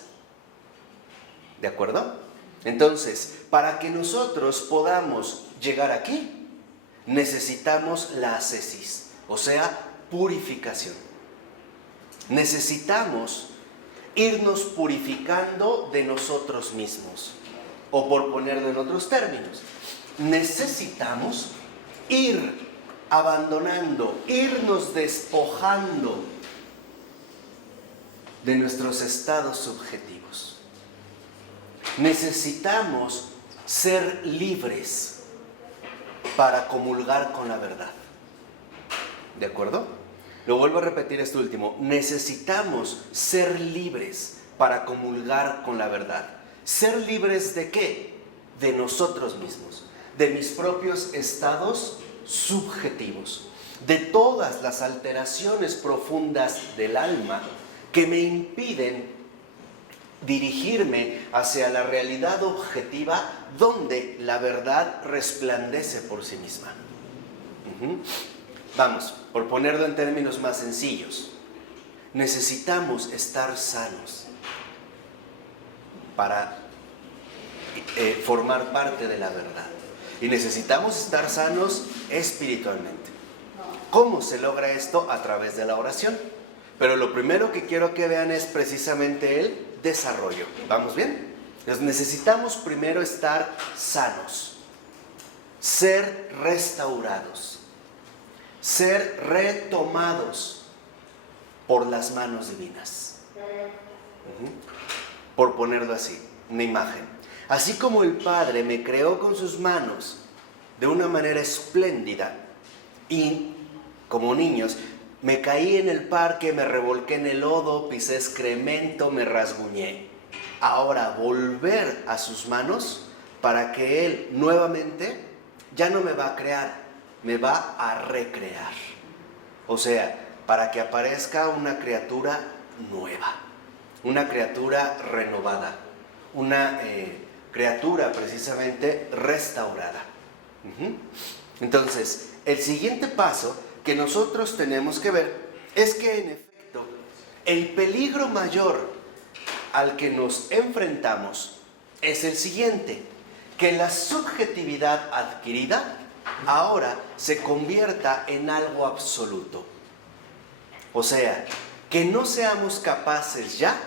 ¿De acuerdo? Entonces, para que nosotros podamos llegar aquí, necesitamos la ascesis, o sea, purificación. Necesitamos irnos purificando de nosotros mismos, o por ponerlo en otros términos, necesitamos ir abandonando, irnos despojando de nuestros estados subjetivos. Necesitamos ser libres para comulgar con la verdad. ¿De acuerdo? Lo vuelvo a repetir esto último. Necesitamos ser libres para comulgar con la verdad. ¿Ser libres de qué? De nosotros mismos, de mis propios estados subjetivos, de todas las alteraciones profundas del alma que me impiden dirigirme hacia la realidad objetiva donde la verdad resplandece por sí misma. Vamos, por ponerlo en términos más sencillos, necesitamos estar sanos para formar parte de la verdad. Y necesitamos estar sanos espiritualmente. ¿Cómo se logra esto? A través de la oración. Pero lo primero que quiero que vean es precisamente el desarrollo. ¿Vamos bien? Entonces necesitamos primero estar sanos, ser restaurados, ser retomados por las manos divinas. Por ponerlo así, una imagen. Así como el Padre me creó con sus manos de una manera espléndida y como niños me caí en el parque, me revolqué en el lodo, pisé excremento, me rasguñé. Ahora volver a sus manos para que Él nuevamente ya no me va a crear, me va a recrear. O sea, para que aparezca una criatura nueva, una criatura renovada, una criatura precisamente restaurada. Entonces, el siguiente paso que nosotros tenemos que ver es que en efecto el peligro mayor al que nos enfrentamos es el siguiente: que la subjetividad adquirida ahora se convierta en algo absoluto. O sea, que no seamos capaces ya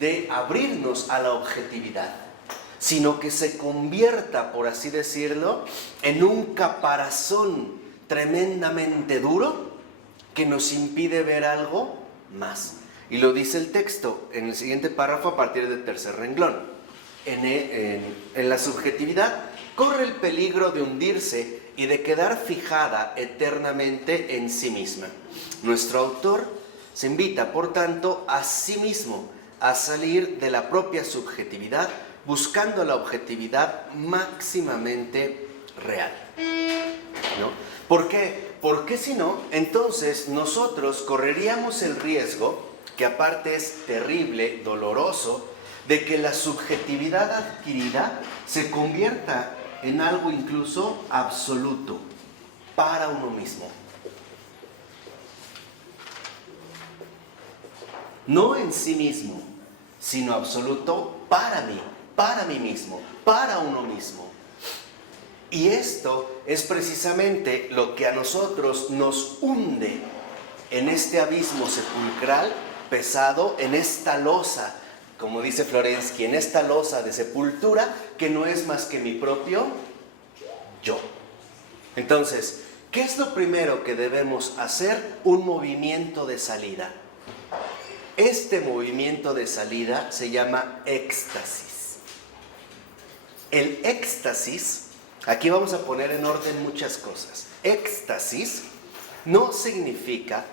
de abrirnos a la objetividad, sino que se convierta, por así decirlo, en un caparazón tremendamente duro que nos impide ver algo más. Y lo dice el texto en el siguiente párrafo a partir del tercer renglón. En la subjetividad corre el peligro de hundirse y de quedar fijada eternamente en sí misma. Nuestro autor se invita, por tanto, a sí mismo a salir de la propia subjetividad, buscando la objetividad máximamente real. ¿No? ¿Por qué? Porque si no, entonces nosotros correríamos el riesgo, que aparte es terrible, doloroso, de que la subjetividad adquirida se convierta en algo incluso absoluto para uno mismo. No en sí mismo, sino absoluto para mí mismo, para uno mismo. Y esto es precisamente lo que a nosotros nos hunde en este abismo sepulcral pesado, en esta losa, como dice Florensky, en esta losa de sepultura que no es más que mi propio yo. Entonces, ¿qué es lo primero que debemos hacer? Un movimiento de salida. Este movimiento de salida se llama éxtasis. El éxtasis Aquí vamos a poner en orden muchas cosas. Éxtasis no significa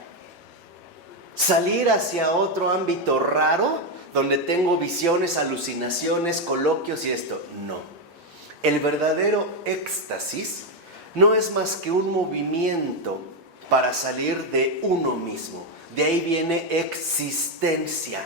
salir hacia otro ámbito raro donde tengo visiones, alucinaciones, coloquios y esto. No. El verdadero éxtasis no es más que un movimiento para salir de uno mismo. De ahí viene existencia.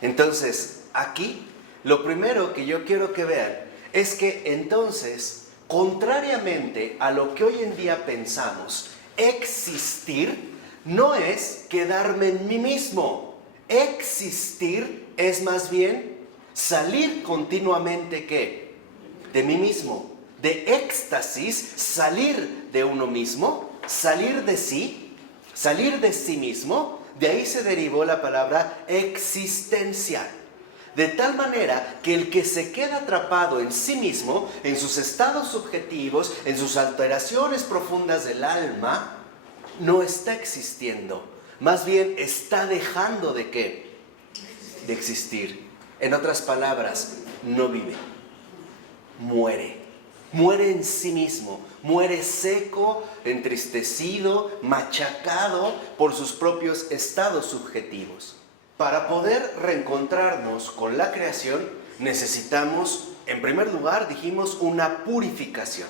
Entonces, aquí, lo primero que yo quiero que vean es que entonces, contrariamente a lo que hoy en día pensamos, existir no es quedarme en mí mismo. Existir es más bien salir continuamente, ¿qué? De mí mismo. De éxtasis, salir de uno mismo, salir de sí mismo. De ahí se derivó la palabra existencia. De tal manera que el que se queda atrapado en sí mismo, en sus estados subjetivos, en sus alteraciones profundas del alma, no está existiendo. Más bien está dejando de ¿qué? De existir. En otras palabras, no vive. Muere. Muere en sí mismo. Muere seco, entristecido, machacado por sus propios estados subjetivos. Para poder reencontrarnos con la creación, necesitamos, en primer lugar, dijimos, una purificación.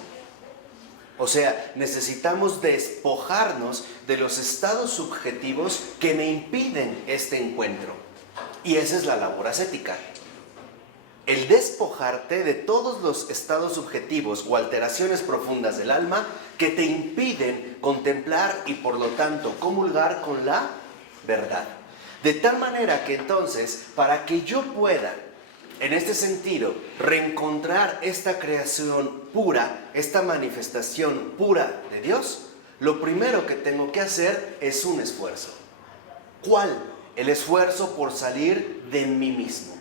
O sea, necesitamos despojarnos de los estados subjetivos que me impiden este encuentro. Y esa es la labor ascética. El despojarte de todos los estados subjetivos o alteraciones profundas del alma que te impiden contemplar y por lo tanto comulgar con la verdad. De tal manera que entonces, para que yo pueda, en este sentido, reencontrar esta creación pura, esta manifestación pura de Dios, lo primero que tengo que hacer es un esfuerzo. ¿Cuál? El esfuerzo por salir de mí mismo.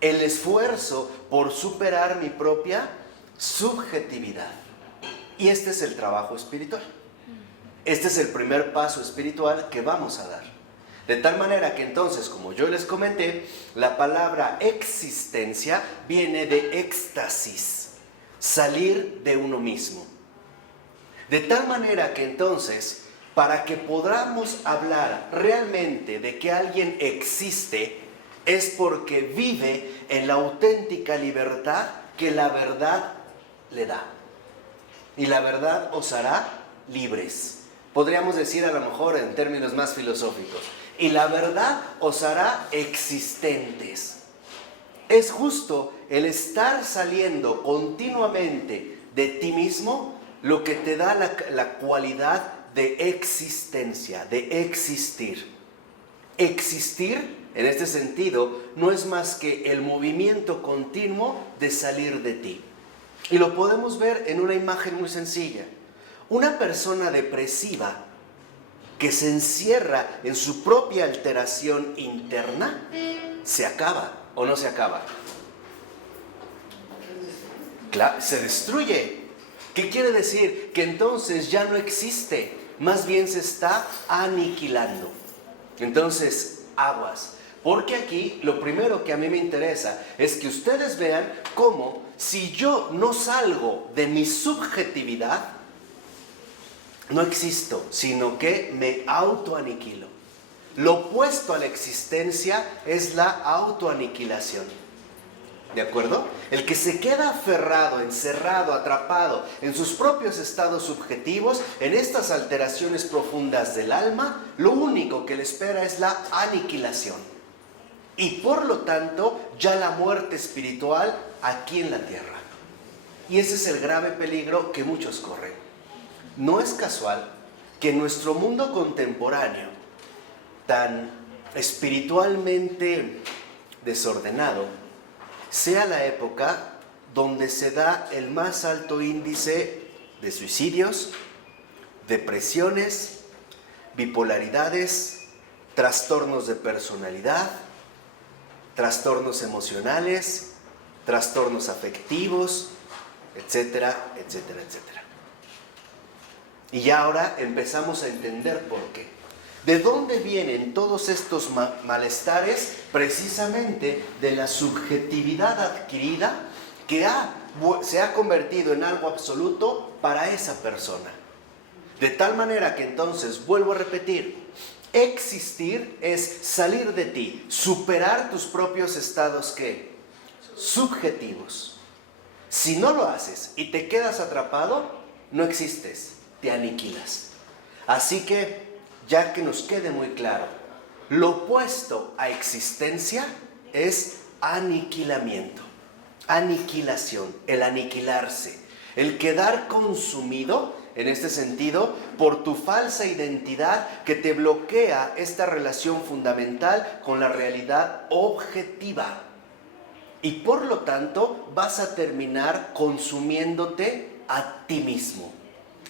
El esfuerzo por superar mi propia subjetividad. Y este es el trabajo espiritual. Este es el primer paso espiritual que vamos a dar. De tal manera que entonces, como yo les comenté, la palabra existencia viene de éxtasis, salir de uno mismo. De tal manera que entonces, para que podamos hablar realmente de que alguien existe, es porque vive en la auténtica libertad que la verdad le da. Y la verdad os hará libres. Podríamos decir a lo mejor en términos más filosóficos. Y la verdad os hará existentes. Es justo el estar saliendo continuamente de ti mismo lo que te da la cualidad de existencia, de existir. Existir, en este sentido, no es más que el movimiento continuo de salir de ti. Y lo podemos ver en una imagen muy sencilla. Una persona depresiva que se encierra en su propia alteración interna, ¿se acaba o no se acaba? Claro, se destruye. ¿Qué quiere decir? Que entonces ya no existe, más bien se está aniquilando. Entonces, aguas. Porque aquí lo primero que a mí me interesa es que ustedes vean cómo si yo no salgo de mi subjetividad, no existo, sino que me autoaniquilo. Lo opuesto a la existencia es la autoaniquilación. ¿De acuerdo? El que se queda aferrado, encerrado, atrapado en sus propios estados subjetivos, en estas alteraciones profundas del alma, lo único que le espera es la aniquilación. Y por lo tanto, ya la muerte espiritual aquí en la tierra. Y ese es el grave peligro que muchos corren. No es casual que en nuestro mundo contemporáneo, tan espiritualmente desordenado, sea la época donde se da el más alto índice de suicidios, depresiones, bipolaridades, trastornos de personalidad, trastornos emocionales, trastornos afectivos, etcétera, etcétera, etcétera. Y ya ahora empezamos a entender por qué. ¿De dónde vienen todos estos malestares? Precisamente de la subjetividad adquirida que se ha convertido en algo absoluto para esa persona. De tal manera que entonces, vuelvo a repetir, existir es salir de ti, superar tus propios estados ¿qué? Subjetivos. Si no lo haces y te quedas atrapado, no existes, te aniquilas. Así que, ya que nos quede muy claro, lo opuesto a existencia es aniquilamiento, aniquilación, el aniquilarse, el quedar consumido, en este sentido, por tu falsa identidad que te bloquea esta relación fundamental con la realidad objetiva. Y por lo tanto vas a terminar consumiéndote a ti mismo.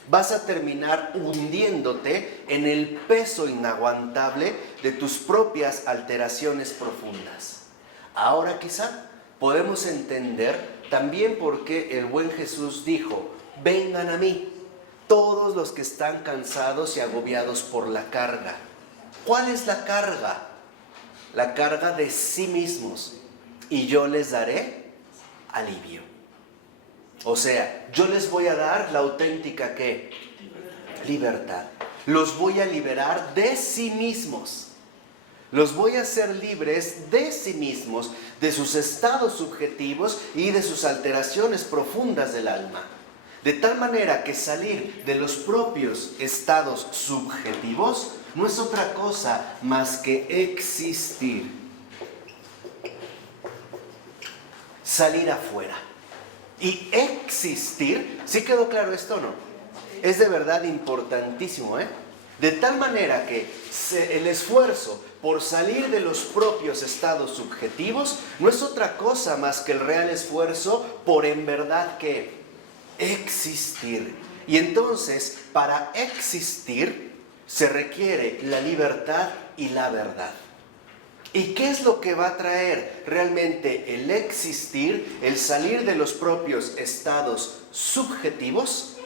Vas a terminar hundiéndote en el peso inaguantable de tus propias alteraciones profundas. Ahora quizá podemos entender también por qué el buen Jesús dijo: vengan a mí, todos los que están cansados y agobiados por la carga. ¿Cuál es la carga? La carga de sí mismos. Y yo les daré alivio. O sea, yo les voy a dar la auténtica ¿qué? Libertad. Los voy a liberar de sí mismos. Los voy a hacer libres de sí mismos, de sus estados subjetivos y de sus alteraciones profundas del alma. De tal manera que salir de los propios estados subjetivos no es otra cosa más que existir. Salir afuera. Y existir, ¿sí quedó claro esto o no? Es de verdad importantísimo, ¿eh? De tal manera que el esfuerzo por salir de los propios estados subjetivos no es otra cosa más que el real esfuerzo por en verdad que existir. Y entonces, para existir se requiere la libertad y la verdad. ¿Y qué es lo que va a traer realmente el existir, el salir de los propios estados subjetivos?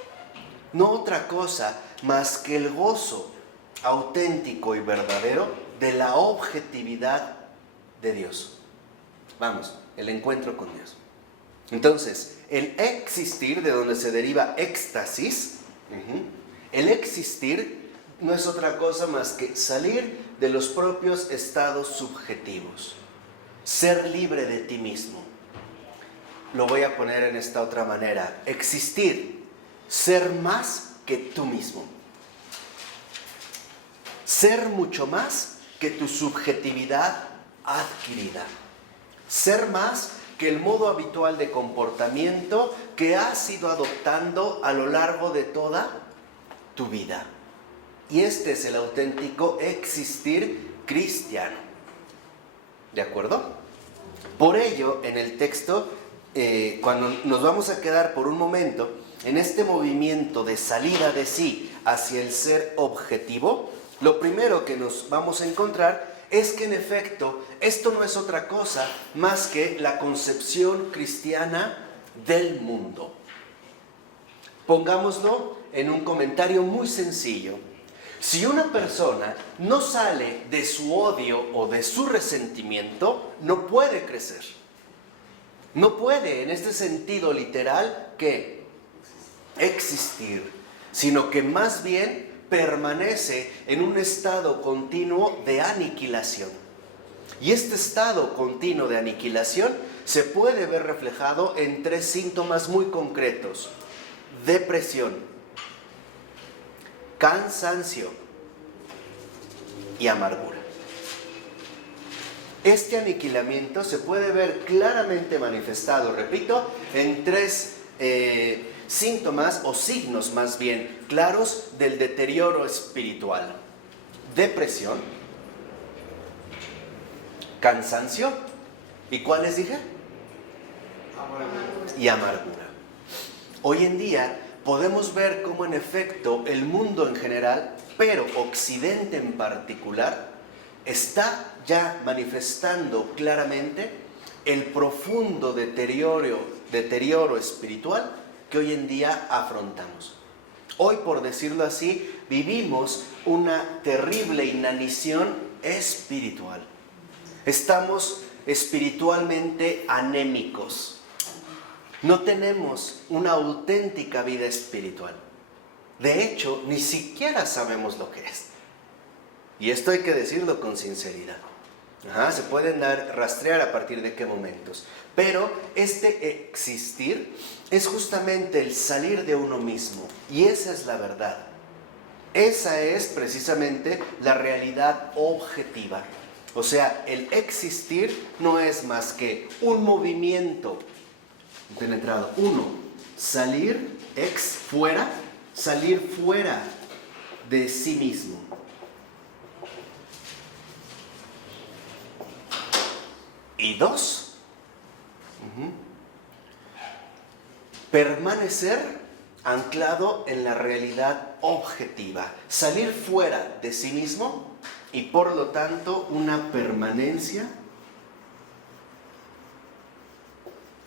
No otra cosa más que el gozo auténtico y verdadero de la objetividad de Dios. Vamos, el encuentro con Dios. Entonces, el existir, de donde se deriva éxtasis, el existir no es otra cosa más que salir de los propios estados subjetivos. Ser libre de ti mismo. Lo voy a poner en esta otra manera. Existir, ser más que tú mismo. Ser mucho más que tu subjetividad adquirida. Ser más que el modo habitual de comportamiento que has ido adoptando a lo largo de toda tu vida. Y este es el auténtico existir cristiano. ¿De acuerdo? Por ello, en el texto, cuando nos vamos a quedar por un momento en este movimiento de salida de sí hacia el ser objetivo, lo primero que nos vamos a encontrar es que en efecto esto no es otra cosa más que la concepción cristiana del mundo. Pongámoslo en un comentario muy sencillo. Si una persona no sale de su odio o de su resentimiento, no puede crecer. No puede, en este sentido literal, ¿qué? Existir, sino que más bien permanece en un estado continuo de aniquilación. Y este estado continuo de aniquilación se puede ver reflejado en 3 síntomas muy concretos: depresión, cansancio y amargura. Este aniquilamiento se puede ver claramente manifestado, repito, en 3 síntomas o signos más bien claros del deterioro espiritual: depresión, cansancio y ¿cuál les dije? Y amargura. Hoy en día podemos ver cómo en efecto el mundo en general, pero Occidente en particular, está ya manifestando claramente el profundo deterioro espiritual que hoy en día afrontamos. Hoy, por decirlo así, vivimos una terrible inanición espiritual. Estamos espiritualmente anémicos. No tenemos una auténtica vida espiritual. De hecho, ni siquiera sabemos lo que es. Y esto hay que decirlo con sinceridad. Se pueden rastrear a partir de qué momentos. Pero este existir es justamente el salir de uno mismo. Y esa es la verdad. Esa es precisamente la realidad objetiva. O sea, el existir no es más que un movimiento penetrado. Uno, salir, salir fuera de sí mismo. Y dos, permanecer anclado en la realidad objetiva. Salir fuera de sí mismo y por lo tanto una permanencia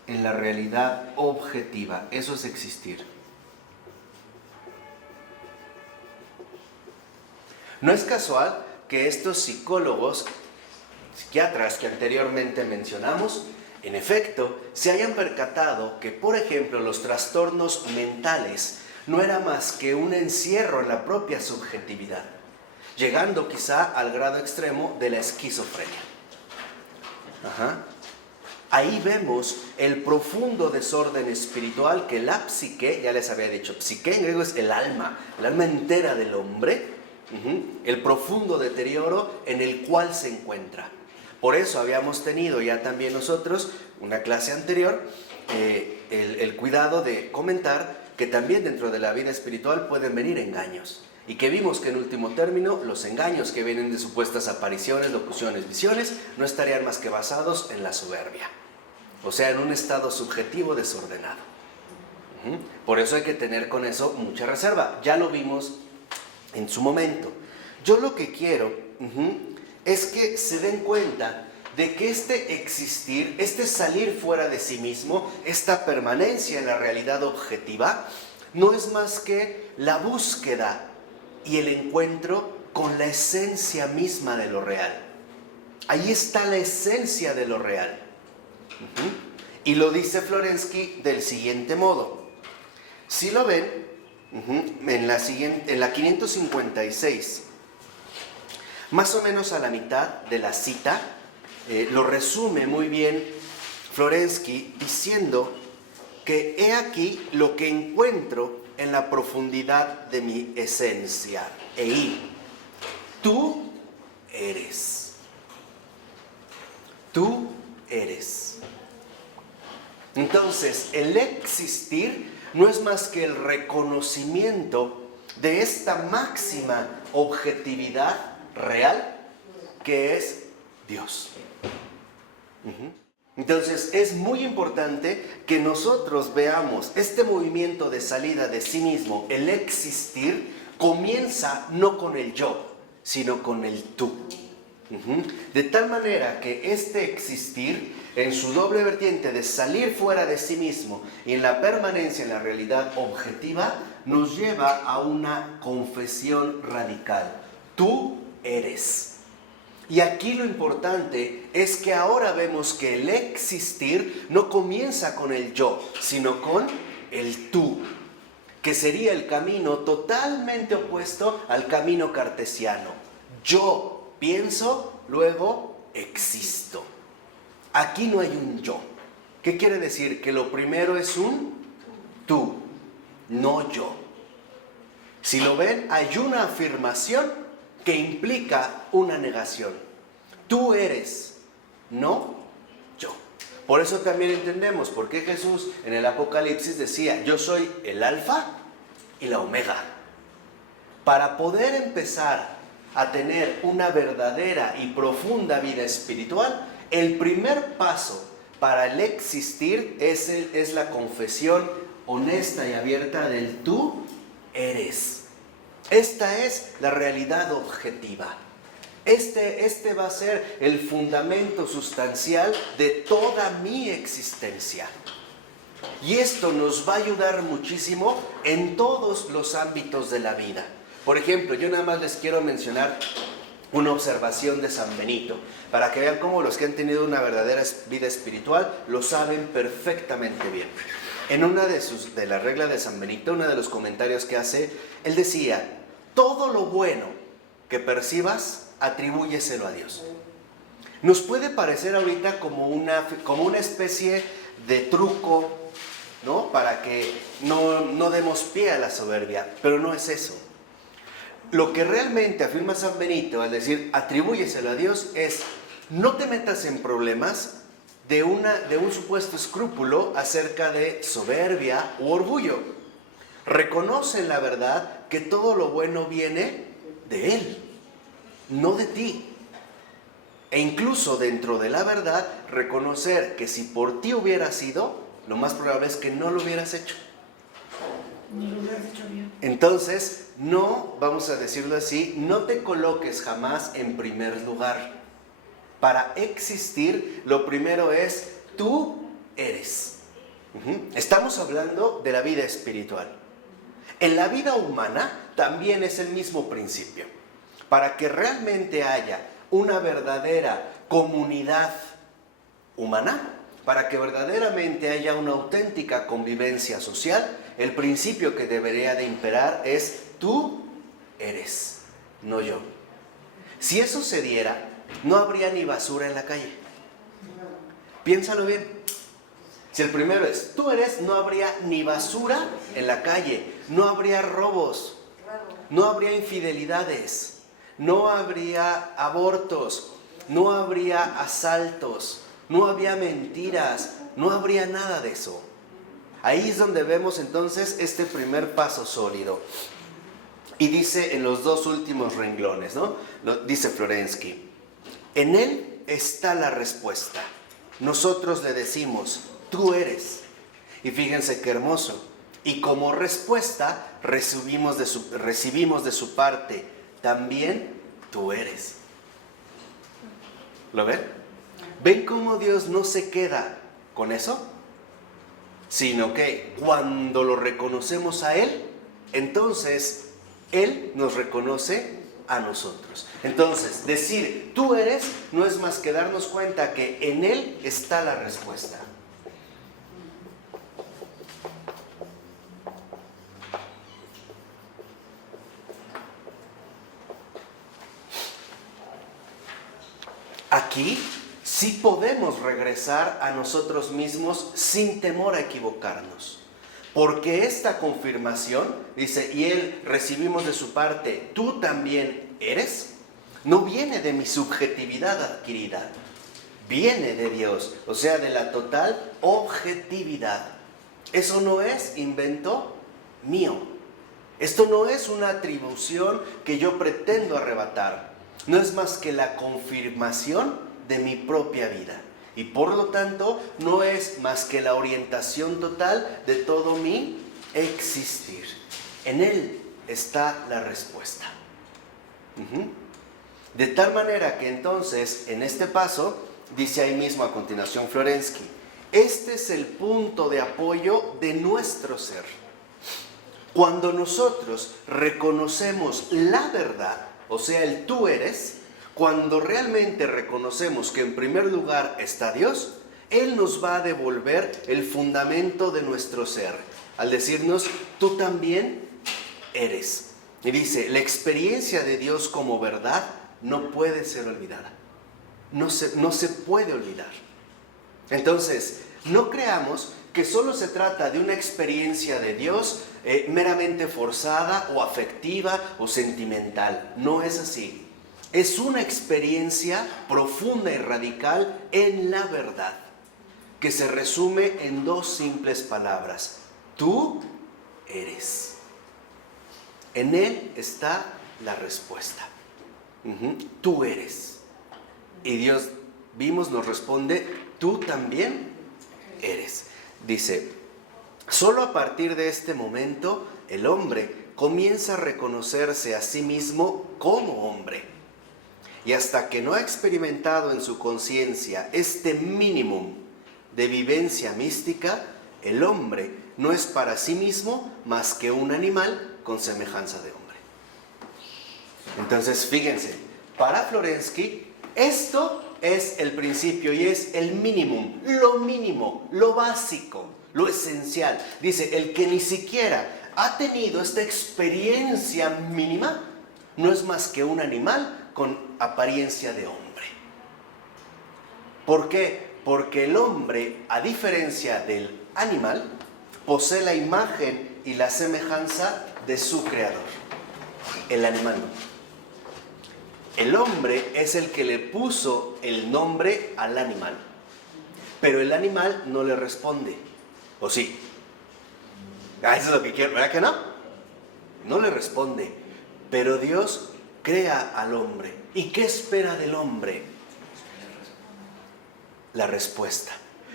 en la realidad objetiva. Eso es existir. No es casual que estos psiquiatras que anteriormente mencionamos, en efecto, se hayan percatado que, por ejemplo, los trastornos mentales no era más que un encierro en la propia subjetividad, llegando quizá al grado extremo de la esquizofrenia. Ahí vemos el profundo desorden espiritual que la psique, ya les había dicho, psique en griego es el alma entera del hombre, el profundo deterioro en el cual se encuentra. Por eso habíamos tenido ya también nosotros, una clase anterior, el cuidado de comentar que también dentro de la vida espiritual pueden venir engaños. Y que vimos que en último término, los engaños que vienen de supuestas apariciones, locuciones, visiones, no estarían más que basados en la soberbia. O sea, en un estado subjetivo desordenado. Por eso hay que tener con eso mucha reserva. Ya lo vimos en su momento. Yo lo que quiero es que se den cuenta de que este existir, este salir fuera de sí mismo, esta permanencia en la realidad objetiva, no es más que la búsqueda y el encuentro con la esencia misma de lo real. Ahí está la esencia de lo real. Y lo dice Florensky del siguiente modo. Si lo ven, en la 556, más o menos a la mitad de la cita, lo resume muy bien Florensky diciendo que he aquí lo que encuentro en la profundidad de mi esencia. Tú eres. Tú eres. Entonces, el existir no es más que el reconocimiento de esta máxima objetividad real que es Dios. Entonces es muy importante que nosotros veamos este movimiento de salida de sí mismo, el existir, comienza no con el yo, sino con el tú. De tal manera que este existir, en su doble vertiente de salir fuera de sí mismo y en la permanencia en la realidad objetiva, nos lleva a una confesión radical. Tú eres. Y aquí lo importante es que ahora vemos que el existir no comienza con el yo, sino con el tú, que sería el camino totalmente opuesto al camino cartesiano. Yo pienso, luego existo. Aquí no hay un yo. ¿Qué quiere decir? Que lo primero es un tú, no yo. Si lo ven, hay una afirmación que implica una negación. Tú eres, no yo. Por eso también entendemos por qué Jesús en el Apocalipsis decía, yo soy el alfa y la omega. Para poder empezar a tener una verdadera y profunda vida espiritual, el primer paso para el existir es la confesión honesta y abierta del tú eres. Esta es la realidad objetiva. Este va a ser el fundamento sustancial de toda mi existencia. Y esto nos va a ayudar muchísimo en todos los ámbitos de la vida. Por ejemplo, yo nada más les quiero mencionar una observación de San Benito, para que vean cómo los que han tenido una verdadera vida espiritual lo saben perfectamente bien. En una de las reglas de San Benito, uno de los comentarios que hace, él decía: todo lo bueno que percibas, atribúyeselo a Dios. Nos puede parecer ahorita como una especie de truco, ¿no? Para que no demos pie a la soberbia, pero no es eso. Lo que realmente afirma San Benito al decir atribúyeselo a Dios es: no te metas en problemas de un supuesto escrúpulo acerca de soberbia u orgullo. Reconoce en la verdad que todo lo bueno viene de Él, no de ti. E incluso dentro de la verdad, reconocer que si por ti hubiera sido, lo más probable es que no lo hubieras hecho. Ni lo hubieras hecho bien. Entonces, no, vamos a decirlo así, no te coloques jamás en primer lugar. Para existir, lo primero es, tú eres. Estamos hablando de la vida espiritual. En la vida humana también es el mismo principio. Para que realmente haya una verdadera comunidad humana, para que verdaderamente haya una auténtica convivencia social, el principio que debería de imperar es: tú eres, no yo. Si eso se diera, no habría ni basura en la calle. Piénsalo bien. Si el primero es tú eres, no habría ni basura en la calle, no habría robos, no habría infidelidades, no habría abortos, no habría asaltos, no habría mentiras, no habría nada de eso. Ahí es donde vemos entonces este primer paso sólido. Y dice en los dos últimos renglones, ¿no? Dice Florensky: en él está la respuesta. Nosotros le decimos: tú eres. Y fíjense qué hermoso. Y como respuesta recibimos de su parte: también tú eres. ¿Lo ven? ¿Ven cómo Dios no se queda con eso? Sino que cuando lo reconocemos a Él, entonces Él nos reconoce a nosotros. Entonces, decir tú eres no es más que darnos cuenta que en Él está la respuesta. Aquí sí podemos regresar a nosotros mismos sin temor a equivocarnos. Porque esta confirmación, dice, y Él recibimos de su parte, tú también eres, no viene de mi subjetividad adquirida, viene de Dios, o sea, de la total objetividad. Eso no es invento mío. Esto no es una atribución que yo pretendo arrebatar. No es más que la confirmación de mi propia vida. Y por lo tanto, no es más que la orientación total de todo mi existir. En Él está la respuesta. De tal manera que entonces, en este paso, dice ahí mismo a continuación Florensky, este es el punto de apoyo de nuestro ser. Cuando nosotros reconocemos la verdad, o sea, el tú eres, cuando realmente reconocemos que en primer lugar está Dios, Él nos va a devolver el fundamento de nuestro ser, al decirnos, tú también eres. Y dice, la experiencia de Dios como verdad no puede ser olvidada. No se puede olvidar. Entonces, no creamos que solo se trata de una experiencia de Dios meramente forzada o afectiva o sentimental. No es así. Es una experiencia profunda y radical en la verdad, que se resume en dos simples palabras. Tú eres. En Él está la respuesta. Tú eres. Y Dios, vimos, nos responde, tú también eres. Dice, solo a partir de este momento el hombre comienza a reconocerse a sí mismo como hombre. Y hasta que no ha experimentado en su conciencia este mínimo de vivencia mística, el hombre no es para sí mismo más que un animal con semejanza de hombre. Entonces, fíjense, para Florensky, esto es el principio y es el mínimo, lo básico, lo esencial. Dice, el que ni siquiera ha tenido esta experiencia mínima, no es más que un animal con apariencia de hombre. ¿Por qué? Porque el hombre, a diferencia del animal, posee la imagen y la semejanza de su creador. El animal no. El hombre es el que le puso el nombre al animal, pero el animal no le responde. ¿O sí? Eso es lo que quiero, ¿verdad que no? No le responde, pero Dios crea al hombre. ¿Y qué espera del hombre? La respuesta.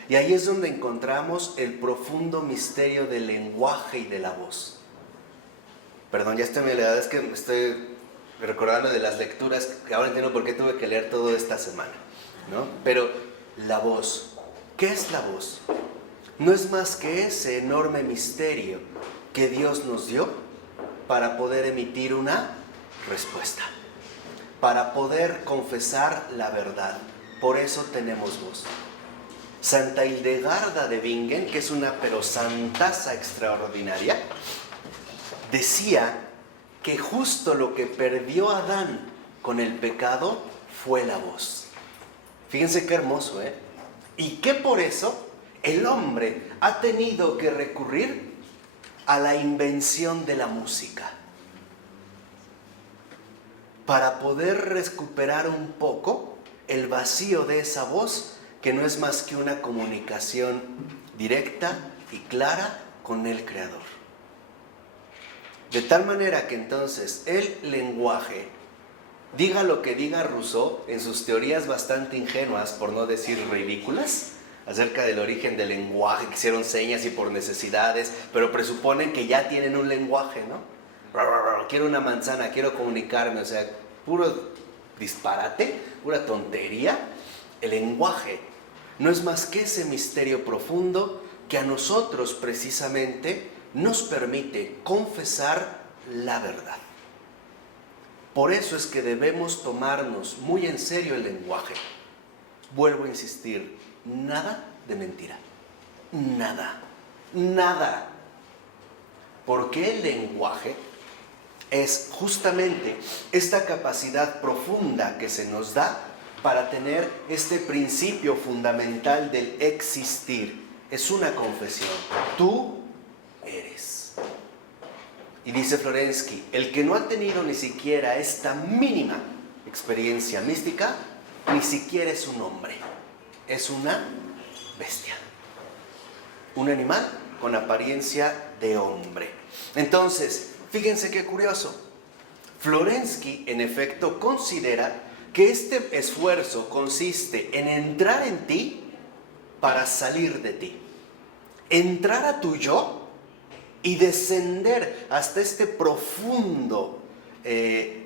Y ahí es donde encontramos el profundo misterio del lenguaje y de la voz. Perdón, ya estoy en la edad, es que me estoy recordando de las lecturas, que ahora entiendo por qué tuve que leer todo esta semana, ¿no? Pero la voz, ¿qué es la voz? No es más que ese enorme misterio que Dios nos dio para poder emitir una respuesta, para poder confesar la verdad. Por eso tenemos voz. Santa Hildegarda de Bingen, que es una pero santaza extraordinaria, decía que justo lo que perdió Adán con el pecado fue la voz. Fíjense qué hermoso, ¿eh? Y que por eso el hombre ha tenido que recurrir a la invención de la música para poder recuperar un poco el vacío de esa voz, que no es más que una comunicación directa y clara con el Creador. De tal manera que entonces el lenguaje, diga lo que diga Rousseau en sus teorías bastante ingenuas, por no decir ridículas, acerca del origen del lenguaje, que hicieron señas y por necesidades, pero presuponen que ya tienen un lenguaje, ¿no? Quiero una manzana, quiero comunicarme, o sea, puro disparate, pura tontería. El lenguaje no es más que ese misterio profundo que a nosotros precisamente nos permite confesar la verdad. Por eso es que debemos tomarnos muy en serio el lenguaje. Vuelvo a insistir, nada de mentira. Nada, nada. Porque el lenguaje es justamente esta capacidad profunda que se nos da para tener este principio fundamental del existir. Es una confesión. Tú eres. Y dice Florensky, el que no ha tenido ni siquiera esta mínima experiencia mística, ni siquiera es un hombre, es una bestia, un animal con apariencia de hombre. Entonces, fíjense qué curioso, Florensky en efecto considera que este esfuerzo consiste en entrar en ti para salir de ti, entrar a tu yo y descender hasta este profundo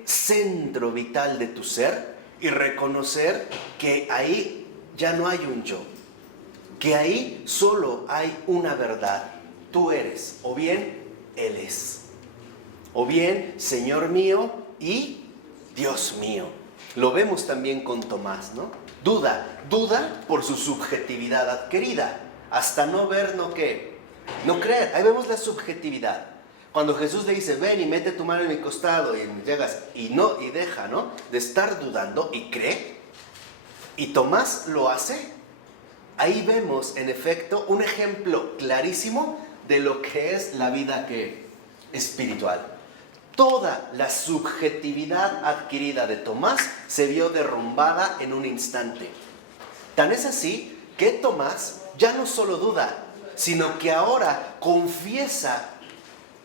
centro vital de tu ser y reconocer que ahí ya no hay un yo, que ahí solo hay una verdad. Tú eres, o bien Él es, o bien Señor mío y Dios mío. Lo vemos también con Tomás, ¿no? Duda por su subjetividad adquirida, hasta no ver, no creer. Ahí vemos la subjetividad. Cuando Jesús le dice, ven y mete tu mano en mi costado, y llegas y deja, ¿no?, de estar dudando y cree, y Tomás lo hace. Ahí vemos, en efecto, un ejemplo clarísimo de lo que es la vida espiritual. Toda la subjetividad adquirida de Tomás se vio derrumbada en un instante. Tan es así que Tomás ya no solo duda, sino que ahora confiesa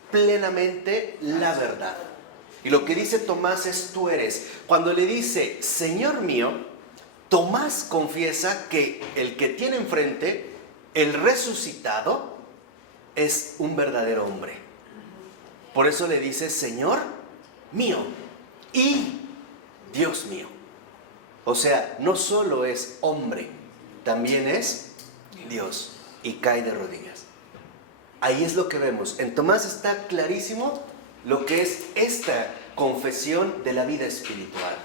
plenamente la verdad. Y lo que dice Tomás es tú eres. Cuando le dice Señor mío, Tomás confiesa que el que tiene enfrente, el resucitado, es un verdadero hombre. Por eso le dice Señor mío y Dios mío. O sea, no solo es hombre, también es Dios. Y cae de rodillas. Ahí es lo que vemos. En Tomás está clarísimo lo que es esta confesión de la vida espiritual.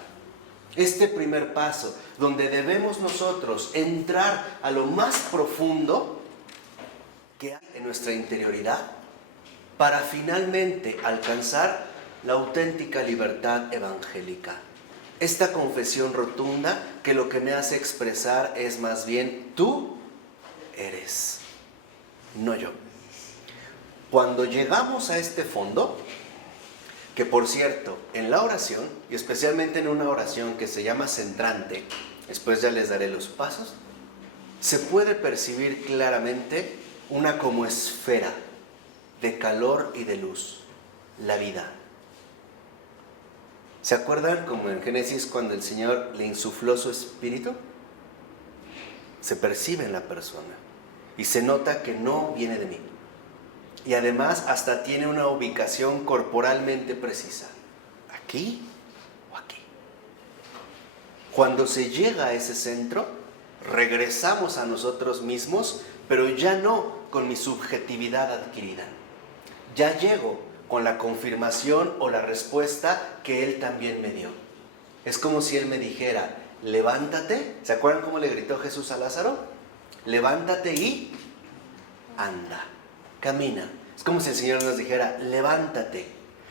Este primer paso, donde debemos nosotros entrar a lo más profundo que hay en nuestra interioridad para finalmente alcanzar la auténtica libertad evangélica. Esta confesión rotunda que lo que me hace expresar es más bien tú eres, no yo. Cuando llegamos a este fondo, que por cierto, en la oración, y especialmente en una oración que se llama centrante, después ya les daré los pasos, se puede percibir claramente una como esfera de calor y de luz, la vida. ¿Se acuerdan como en Génesis cuando el Señor le insufló su espíritu? Se percibe en la persona y se nota que no viene de mí. Y además hasta tiene una ubicación corporalmente precisa. ¿Aquí o aquí? Cuando se llega a ese centro, regresamos a nosotros mismos, pero ya no con mi subjetividad adquirida. Ya llego con la confirmación o la respuesta que Él también me dio. Es como si Él me dijera, levántate. ¿Se acuerdan cómo le gritó Jesús a Lázaro? Levántate y anda. Camina. Es como si el Señor nos dijera, levántate,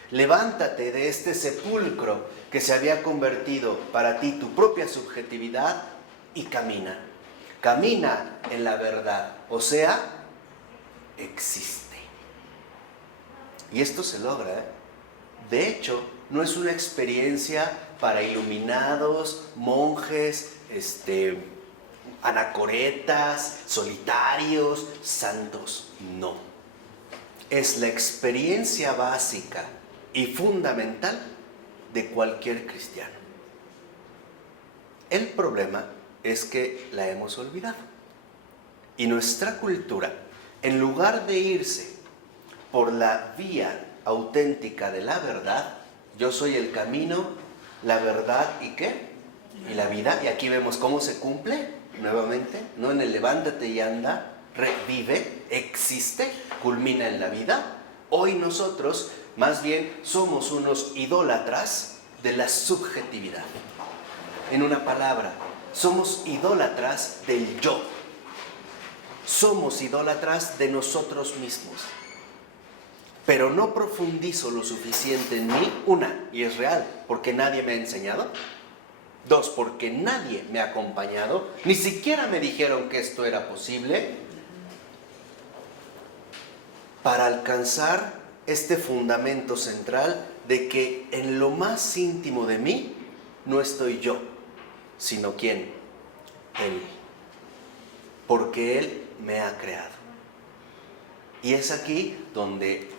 levántate de este sepulcro que se había convertido para ti tu propia subjetividad y camina. Camina en la verdad, o sea, existe. Y esto se logra, ¿eh? De hecho, no es una experiencia para iluminados, monjes, anacoretas, solitarios, santos, no. Es la experiencia básica y fundamental de cualquier cristiano. El problema es que la hemos olvidado. Y nuestra cultura, en lugar de irse por la vía auténtica de la verdad, yo soy el camino, la verdad y ¿qué? Y la vida. Y aquí vemos cómo se cumple nuevamente, no en el levántate y anda, revive, existe, culmina en la vida. Hoy nosotros más bien somos unos idólatras de la subjetividad. En una palabra, somos idólatras del yo. Somos idólatras de nosotros mismos. Pero no profundizo lo suficiente en mí, una, y es real, porque nadie me ha enseñado. Dos, porque nadie me ha acompañado, ni siquiera me dijeron que esto era posible, para alcanzar este fundamento central de que en lo más íntimo de mí no estoy yo, sino ¿quién? Él. Porque Él me ha creado. Y es aquí donde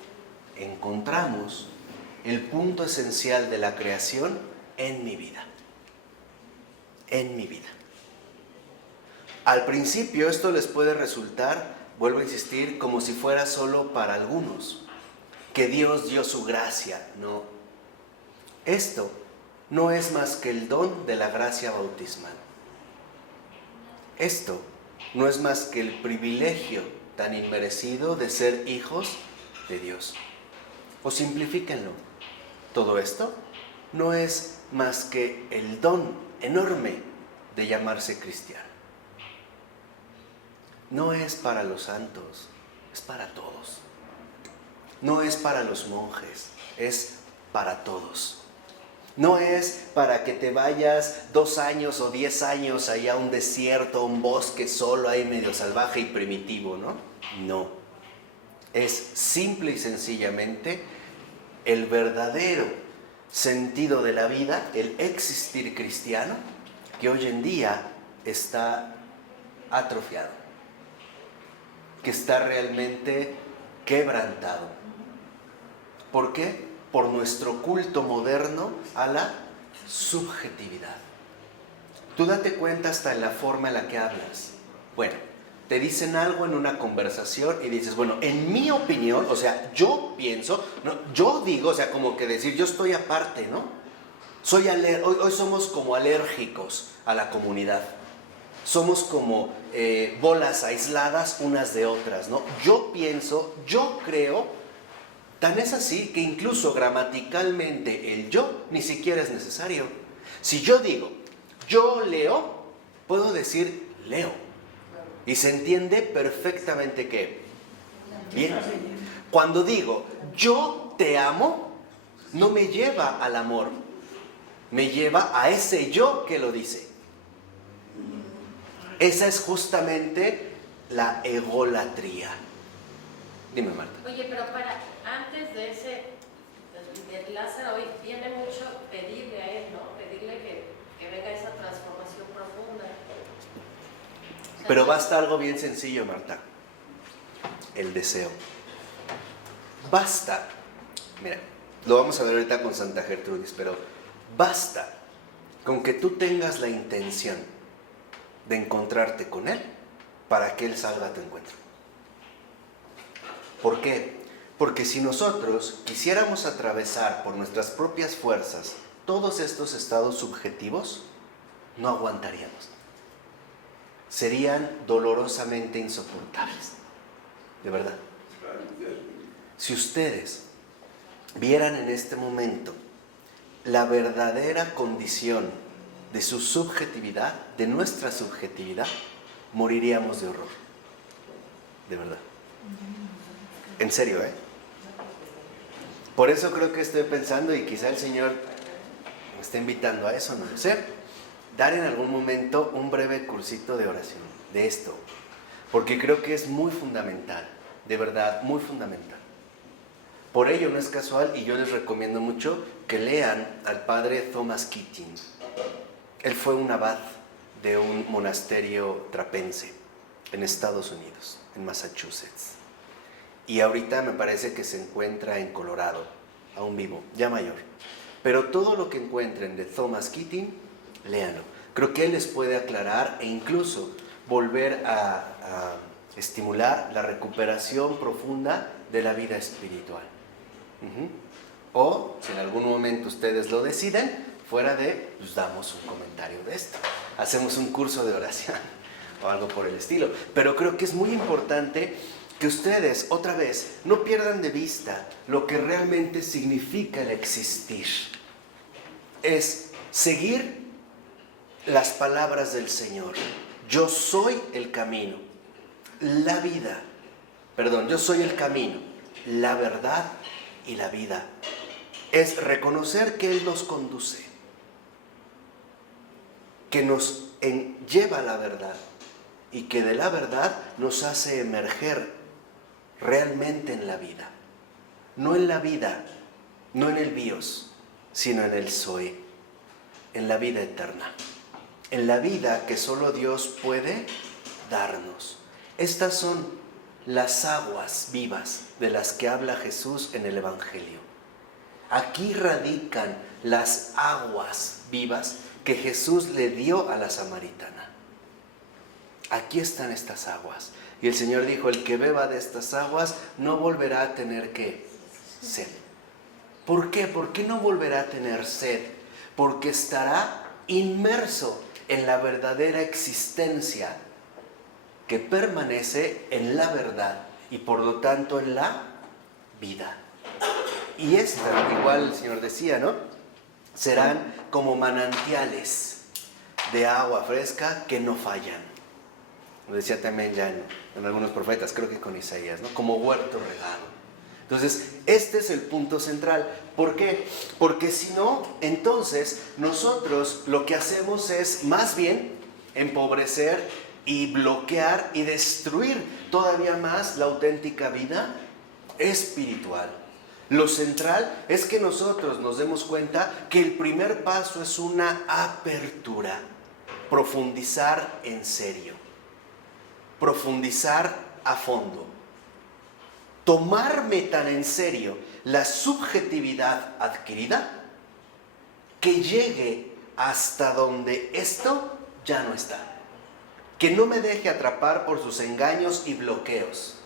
encontramos el punto esencial de la creación en mi vida. En mi vida. Al principio esto les puede resultar, vuelvo a insistir, como si fuera solo para algunos, que Dios dio su gracia. No. Esto no es más que el don de la gracia bautismal. Esto no es más que el privilegio tan inmerecido de ser hijos de Dios. O simplifíquenlo. Todo esto no es más que el don enorme de llamarse cristiano. No es para los santos, es para todos. No es para los monjes, es para todos. No es para que te vayas 2 años o 10 años allá a un desierto, a un bosque solo ahí medio salvaje y primitivo, ¿no? No. Es simple y sencillamente el verdadero sentido de la vida, el existir cristiano, que hoy en día está atrofiado, que está realmente quebrantado. ¿Por qué? Por nuestro culto moderno a la subjetividad. Tú date cuenta hasta en la forma en la que hablas. Bueno, te dicen algo en una conversación y dices, bueno, en mi opinión, o sea, yo pienso, no, yo digo, o sea, como que decir, yo estoy aparte, ¿no? Hoy somos como alérgicos a la comunidad. somos como bolas aisladas unas de otras, ¿no? Yo pienso, yo creo, tan es así que incluso gramaticalmente el yo ni siquiera es necesario. Si yo digo, yo leo, puedo decir leo. Y se entiende perfectamente que, bien, cuando digo, yo te amo, no me lleva al amor, me lleva a ese yo que lo dice. Esa es justamente la egolatría. Dime, Marta. Oye, pero antes de de Lázaro, hoy viene mucho pedirle a él, ¿no? Pedirle que venga esa transformación profunda. O sea, Pero basta algo bien sencillo, Marta. El deseo. Basta. Mira, lo vamos a ver ahorita con Santa Gertrudis, pero basta con que tú tengas la intención de encontrarte con Él para que Él salga a tu encuentro. ¿Por qué? Porque si nosotros quisiéramos atravesar por nuestras propias fuerzas todos estos estados subjetivos, no aguantaríamos. Serían dolorosamente insoportables. De verdad. Si ustedes vieran en este momento la verdadera condición de su subjetividad, de nuestra subjetividad, moriríamos de horror. De verdad. En serio, ¿eh? Por eso creo que estoy pensando, y quizá el Señor me está invitando a eso, no lo sé, dar en algún momento un breve cursito de oración, de esto. Porque creo que es muy fundamental, de verdad, muy fundamental. Por ello no es casual, y yo les recomiendo mucho que lean al padre Thomas Keating. Él fue un abad de un monasterio trapense en Estados Unidos, en Massachusetts. Y ahorita me parece que se encuentra en Colorado, aún vivo, ya mayor. Pero todo lo que encuentren de Thomas Keating, léanlo. Creo que él les puede aclarar e incluso volver a estimular la recuperación profunda de la vida espiritual. O, si en algún momento ustedes lo deciden, fuera de, pues damos un comentario de esto. Hacemos un curso de oración o algo por el estilo. Pero creo que es muy importante que ustedes, otra vez, no pierdan de vista lo que realmente significa el existir. Es seguir las palabras del Señor. Yo soy el camino, la vida. Perdón, yo soy el camino, la verdad y la vida. Es reconocer que Él nos conduce, que nos lleva a la verdad y que de la verdad nos hace emerger realmente en la vida. No en la vida, no en el bios, sino en el Zoe, en la vida eterna, en la vida que solo Dios puede darnos. Estas son las aguas vivas de las que habla Jesús en el Evangelio. Aquí radican las aguas vivas que Jesús le dio a la samaritana. Aquí están estas aguas. Y el Señor dijo, el que beba de estas aguas no volverá a tener ¿qué? Sed. ¿Por qué? ¿Por qué no volverá a tener sed? Porque estará inmerso en la verdadera existencia que permanece en la verdad y por lo tanto en la vida. Y esta, igual el Señor decía, ¿no? Serán como manantiales de agua fresca que no fallan. Lo decía también ya en algunos profetas, creo que con Isaías, ¿no? Como huerto regado. Entonces, este es el punto central. ¿Por qué? Porque si no, entonces nosotros lo que hacemos es más bien empobrecer y bloquear y destruir todavía más la auténtica vida espiritual. Lo central es que nosotros nos demos cuenta que el primer paso es una apertura, profundizar en serio, profundizar a fondo, tomarme tan en serio la subjetividad adquirida que llegue hasta donde esto ya no está, que no me deje atrapar por sus engaños y bloqueos,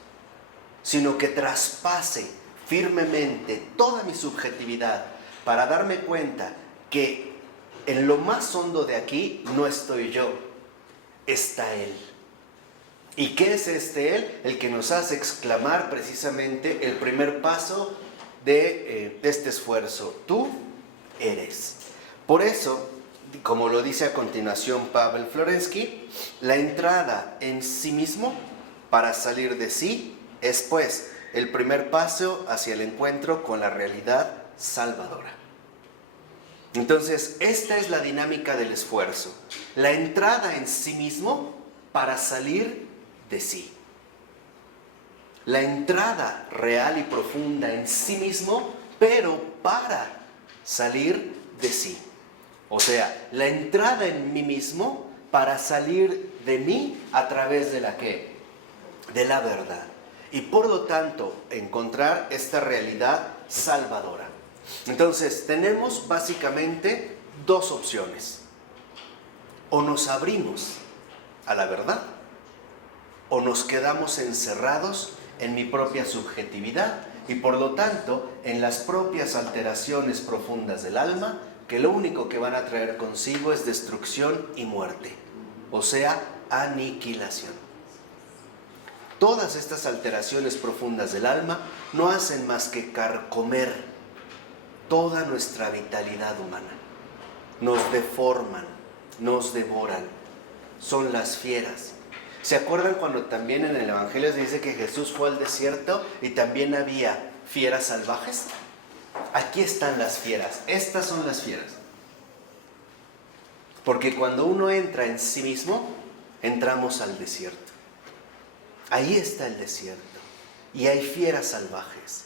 sino que traspase firmemente toda mi subjetividad para darme cuenta que en lo más hondo de aquí no estoy yo. está Él. ¿Y qué es este Él? El que nos hace exclamar precisamente el primer paso de este esfuerzo. Tú eres. Por eso, como lo dice a continuación Pavel Florensky, la entrada en sí mismo para salir de sí es pues el primer paso hacia el encuentro con la realidad salvadora. Entonces, esta es la dinámica del esfuerzo. La entrada en sí mismo para salir de sí. La entrada real y profunda en sí mismo, pero para salir de sí. O sea, la entrada en mí mismo para salir de mí a través de la ¿qué? De la verdad. Y por lo tanto, encontrar esta realidad salvadora. Entonces, tenemos básicamente dos opciones. O nos abrimos a la verdad, o nos quedamos encerrados en mi propia subjetividad y por lo tanto en las propias alteraciones profundas del alma, que lo único que van a traer consigo es destrucción y muerte, o sea, aniquilación. Todas estas alteraciones profundas del alma no hacen más que carcomer toda nuestra vitalidad humana. Nos deforman, nos devoran, son las fieras. ¿Se acuerdan cuando también en el Evangelio se dice que Jesús fue al desierto y también había fieras salvajes? Aquí están las fieras, estas son las fieras. Porque cuando uno entra en sí mismo, entramos al desierto. Ahí está el desierto y hay fieras salvajes.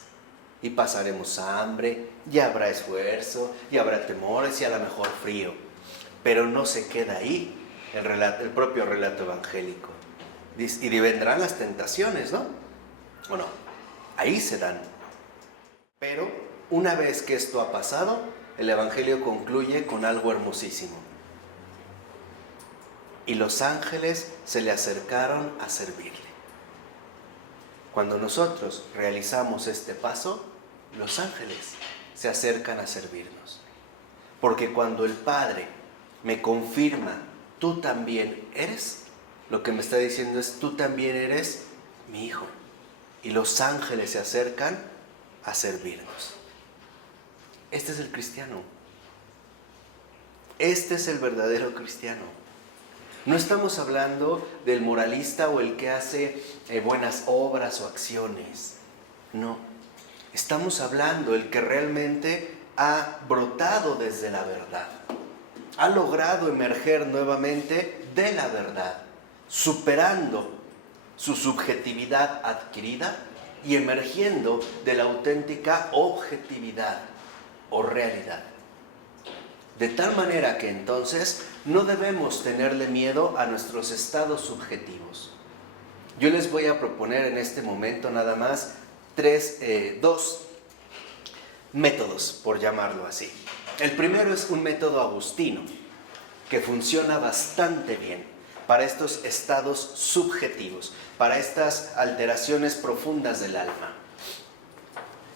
Y pasaremos hambre, y habrá esfuerzo, y habrá temores y a lo mejor frío. Pero no se queda ahí el propio relato evangélico. Y vendrán las tentaciones, ¿no? ¿O no? Ahí se dan. Pero una vez que esto ha pasado, el Evangelio concluye con algo hermosísimo. Y los ángeles se le acercaron a servirle. Cuando nosotros realizamos este paso, los ángeles se acercan a servirnos. Porque cuando el Padre me confirma, tú también eres, lo que me está diciendo es, tú también eres mi hijo. Y los ángeles se acercan a servirnos. Este es el cristiano. Este es el verdadero cristiano. No estamos hablando del moralista o el que hace buenas obras o acciones. No. Estamos hablando del que realmente ha brotado desde la verdad. Ha logrado emerger nuevamente de la verdad, superando su subjetividad adquirida y emergiendo de la auténtica objetividad o realidad. De tal manera que entonces no debemos tenerle miedo a nuestros estados subjetivos. Yo les voy a proponer en este momento nada más dos métodos, por llamarlo así. El primero es un método agustino, que funciona bastante bien para estos estados subjetivos, para estas alteraciones profundas del alma.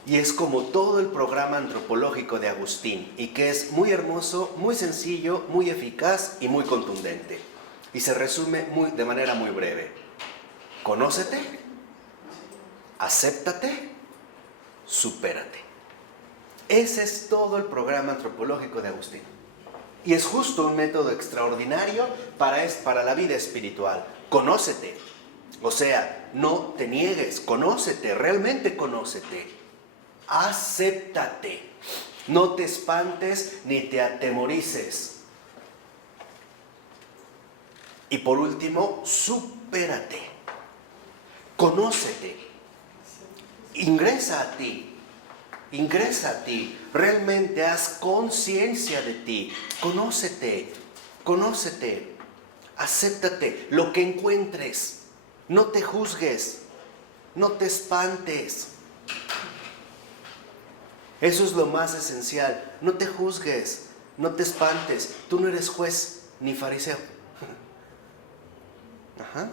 Y es como todo el programa antropológico de Agustín, y que es muy hermoso, muy sencillo, muy eficaz y muy contundente. Y se resume de manera muy breve. Conócete, acéptate, supérate. Ese es todo el programa antropológico de Agustín. Y es justo un método extraordinario para la vida espiritual. Conócete. O sea, no te niegues, conócete, realmente conócete. Acéptate. No te espantes ni te atemorices. Y por último, supérate. Conócete. Ingresa a ti. Ingresa a ti. Realmente haz conciencia de ti. Conócete. Conócete. Acéptate. Lo que encuentres. No te juzgues. No te espantes. Eso es lo más esencial. No te juzgues. No te espantes. Tú no eres juez ni fariseo. Ajá.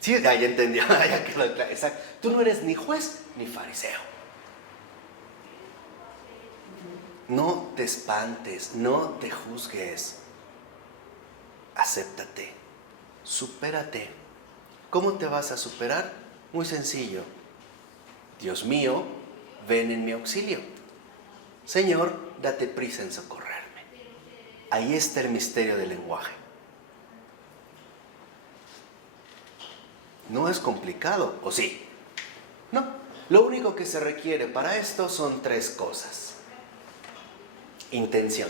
Sí, ya entendí. Ya quedó claro. Exacto. Tú no eres ni juez ni fariseo. No te espantes, no te juzgues. Acéptate. supérate. ¿Cómo te vas a superar? Muy sencillo. Dios mío, ven en mi auxilio. Señor, date prisa en socorrerme. Ahí está el misterio del lenguaje. No es complicado, ¿o sí? No. Lo único que se requiere para esto son 3 cosas. Intención.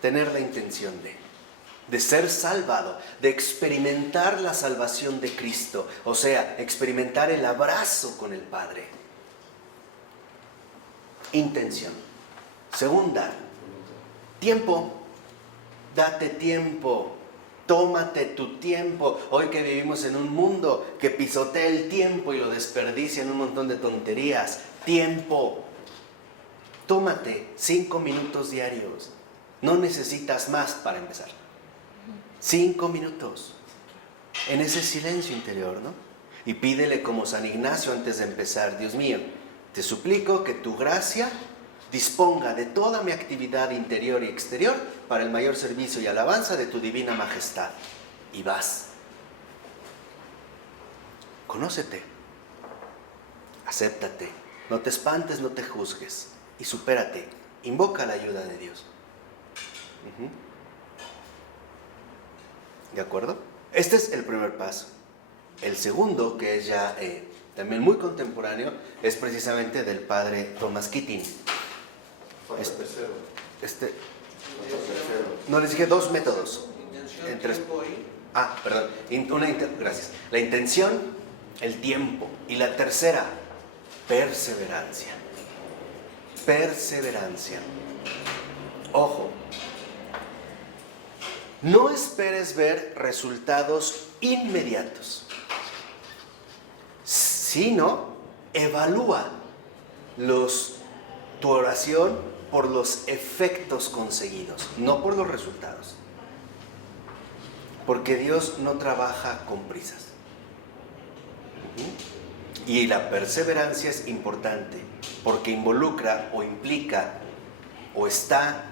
Tener la intención de ser salvado, de experimentar la salvación de Cristo, o sea, experimentar el abrazo con el Padre. Intención. Segunda, tiempo. Date tiempo. Tómate tu tiempo. Hoy que vivimos en un mundo que pisotea el tiempo y lo desperdicia en un montón de tonterías. Tiempo. Tómate 5 minutos diarios. No necesitas más para empezar. 5 minutos. En ese silencio interior, ¿no? Y pídele como San Ignacio antes de empezar: Dios mío, te suplico que tu gracia disponga de toda mi actividad interior y exterior para el mayor servicio y alabanza de tu divina majestad. Y vas. Conócete. Acéptate. No te espantes, no te juzgues. Y supérate. Invoca la ayuda de Dios. ¿De acuerdo? Este es el primer paso. El segundo, que es ya también muy contemporáneo, es precisamente del padre Thomas Keating. No, les dije 2 métodos. Perdón. Gracias. La intención, el tiempo. Y la tercera, perseverancia. Perseverancia. Ojo. No esperes ver resultados inmediatos, sino evalúa tu oración por los efectos conseguidos, no por los resultados. Porque Dios no trabaja con prisas. Y la perseverancia es importante, porque involucra o implica o está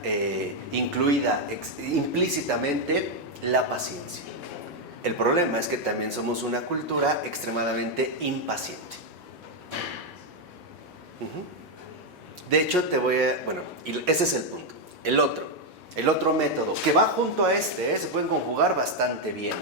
incluida implícitamente la paciencia. El problema es que también somos una cultura extremadamente impaciente. De hecho, y ese es el punto. El otro método, que va junto a se pueden conjugar bastante bien.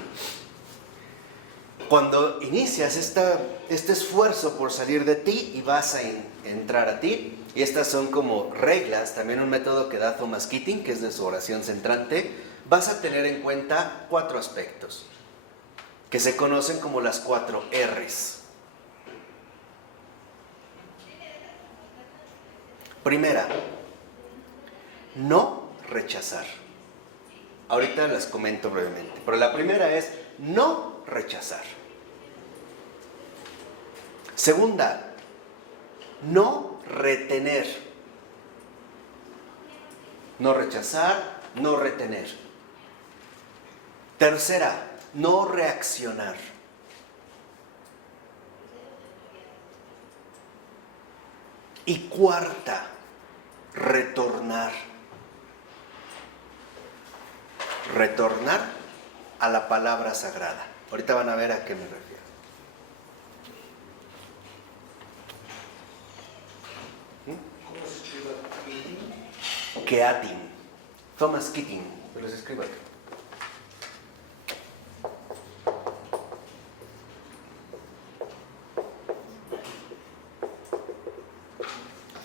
Cuando inicias este esfuerzo por salir de ti y vas a entrar a ti, y estas son como reglas, también un método que da Thomas Keating, que es de su oración centrante, vas a tener en cuenta 4 aspectos, que se conocen como las 4 R's. Primera, no rechazar. Ahorita las comento brevemente, pero la primera es no rechazar. Segunda, no retener. No rechazar, no retener. Tercera, no reaccionar. Y cuarta, retornar. Retornar a la palabra sagrada. Ahorita van a ver a qué me refiero. Keating. Thomas Keating. Me los escribo aquí.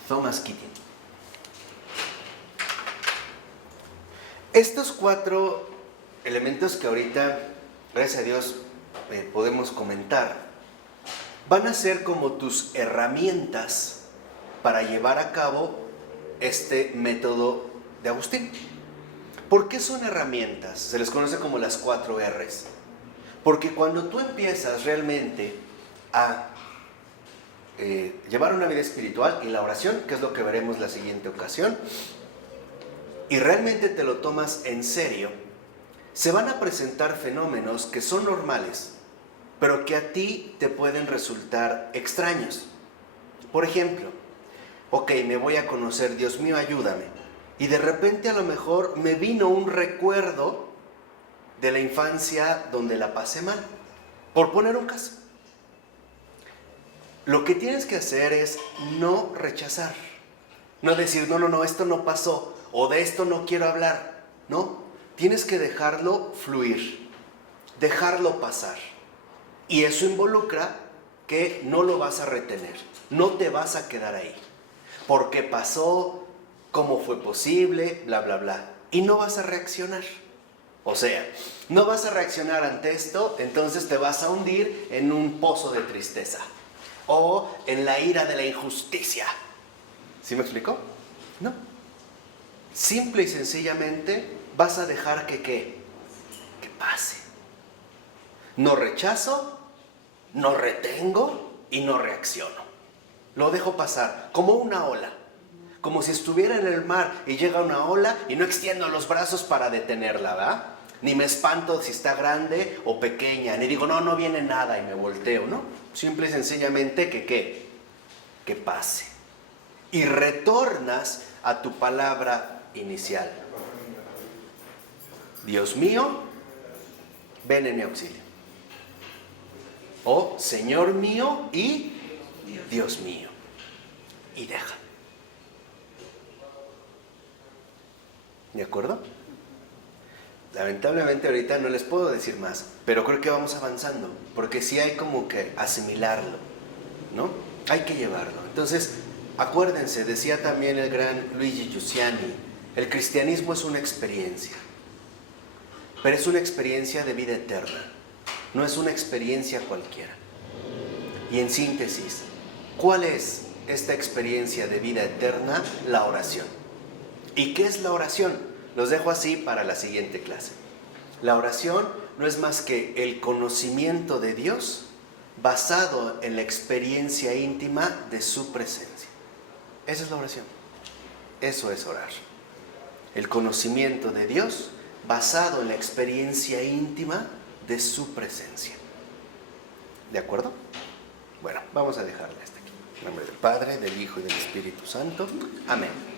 Thomas Keating. Estos 4 elementos que ahorita, gracias a Dios, podemos comentar, van a ser como tus herramientas para llevar a cabo este método de Agustín. ¿Por qué son herramientas? Se les conoce como las 4 R's. Porque cuando tú empiezas realmente a llevar una vida espiritual y la oración, que es lo que veremos la siguiente ocasión, y realmente te lo tomas en serio, se van a presentar fenómenos que son normales, pero que a ti te pueden resultar extraños. Por ejemplo, ok, me voy a conocer, Dios mío, ayúdame. Y de repente a lo mejor me vino un recuerdo de la infancia donde la pasé mal, por poner un caso. Lo que tienes que hacer es no rechazar, no decir, no, esto no pasó, o de esto no quiero hablar, no, tienes que dejarlo fluir, dejarlo pasar. Y eso involucra que no lo vas a retener, no te vas a quedar ahí. ¿Por qué pasó? ¿Cómo fue posible? Bla, bla, bla. Y no vas a reaccionar. O sea, no vas a reaccionar ante esto, entonces te vas a hundir en un pozo de tristeza. O en la ira de la injusticia. ¿Sí me explicó? No. Simple y sencillamente vas a dejar que pase. No rechazo, no retengo y no reacciono. Lo dejo pasar como una ola. Como si estuviera en el mar y llega una ola y no extiendo los brazos para detenerla, ¿verdad? Ni me espanto si está grande o pequeña, ni digo, no viene nada y me volteo, ¿no? Simple y sencillamente que pase. Y retornas a tu palabra inicial. Dios mío, ven en mi auxilio. O Señor mío y Dios mío. Y deja. ¿De acuerdo? Lamentablemente ahorita no les puedo decir más, pero creo que vamos avanzando, porque sí hay como que asimilarlo, ¿no? Hay que llevarlo. Entonces, acuérdense, decía también el gran Luigi Giussiani, el cristianismo es una experiencia, pero es una experiencia de vida eterna, no es una experiencia cualquiera. Y en síntesis, ¿cuál es esta experiencia de vida eterna? La oración. ¿Y qué es la oración? Los dejo así para la siguiente clase. La oración no es más que el conocimiento de Dios basado en la experiencia íntima de su presencia. Esa es la oración. Eso es orar. El conocimiento de Dios basado en la experiencia íntima de su presencia. ¿De acuerdo? Bueno, vamos a dejarle hasta aquí. En nombre del Padre, del Hijo y del Espíritu Santo. Amén.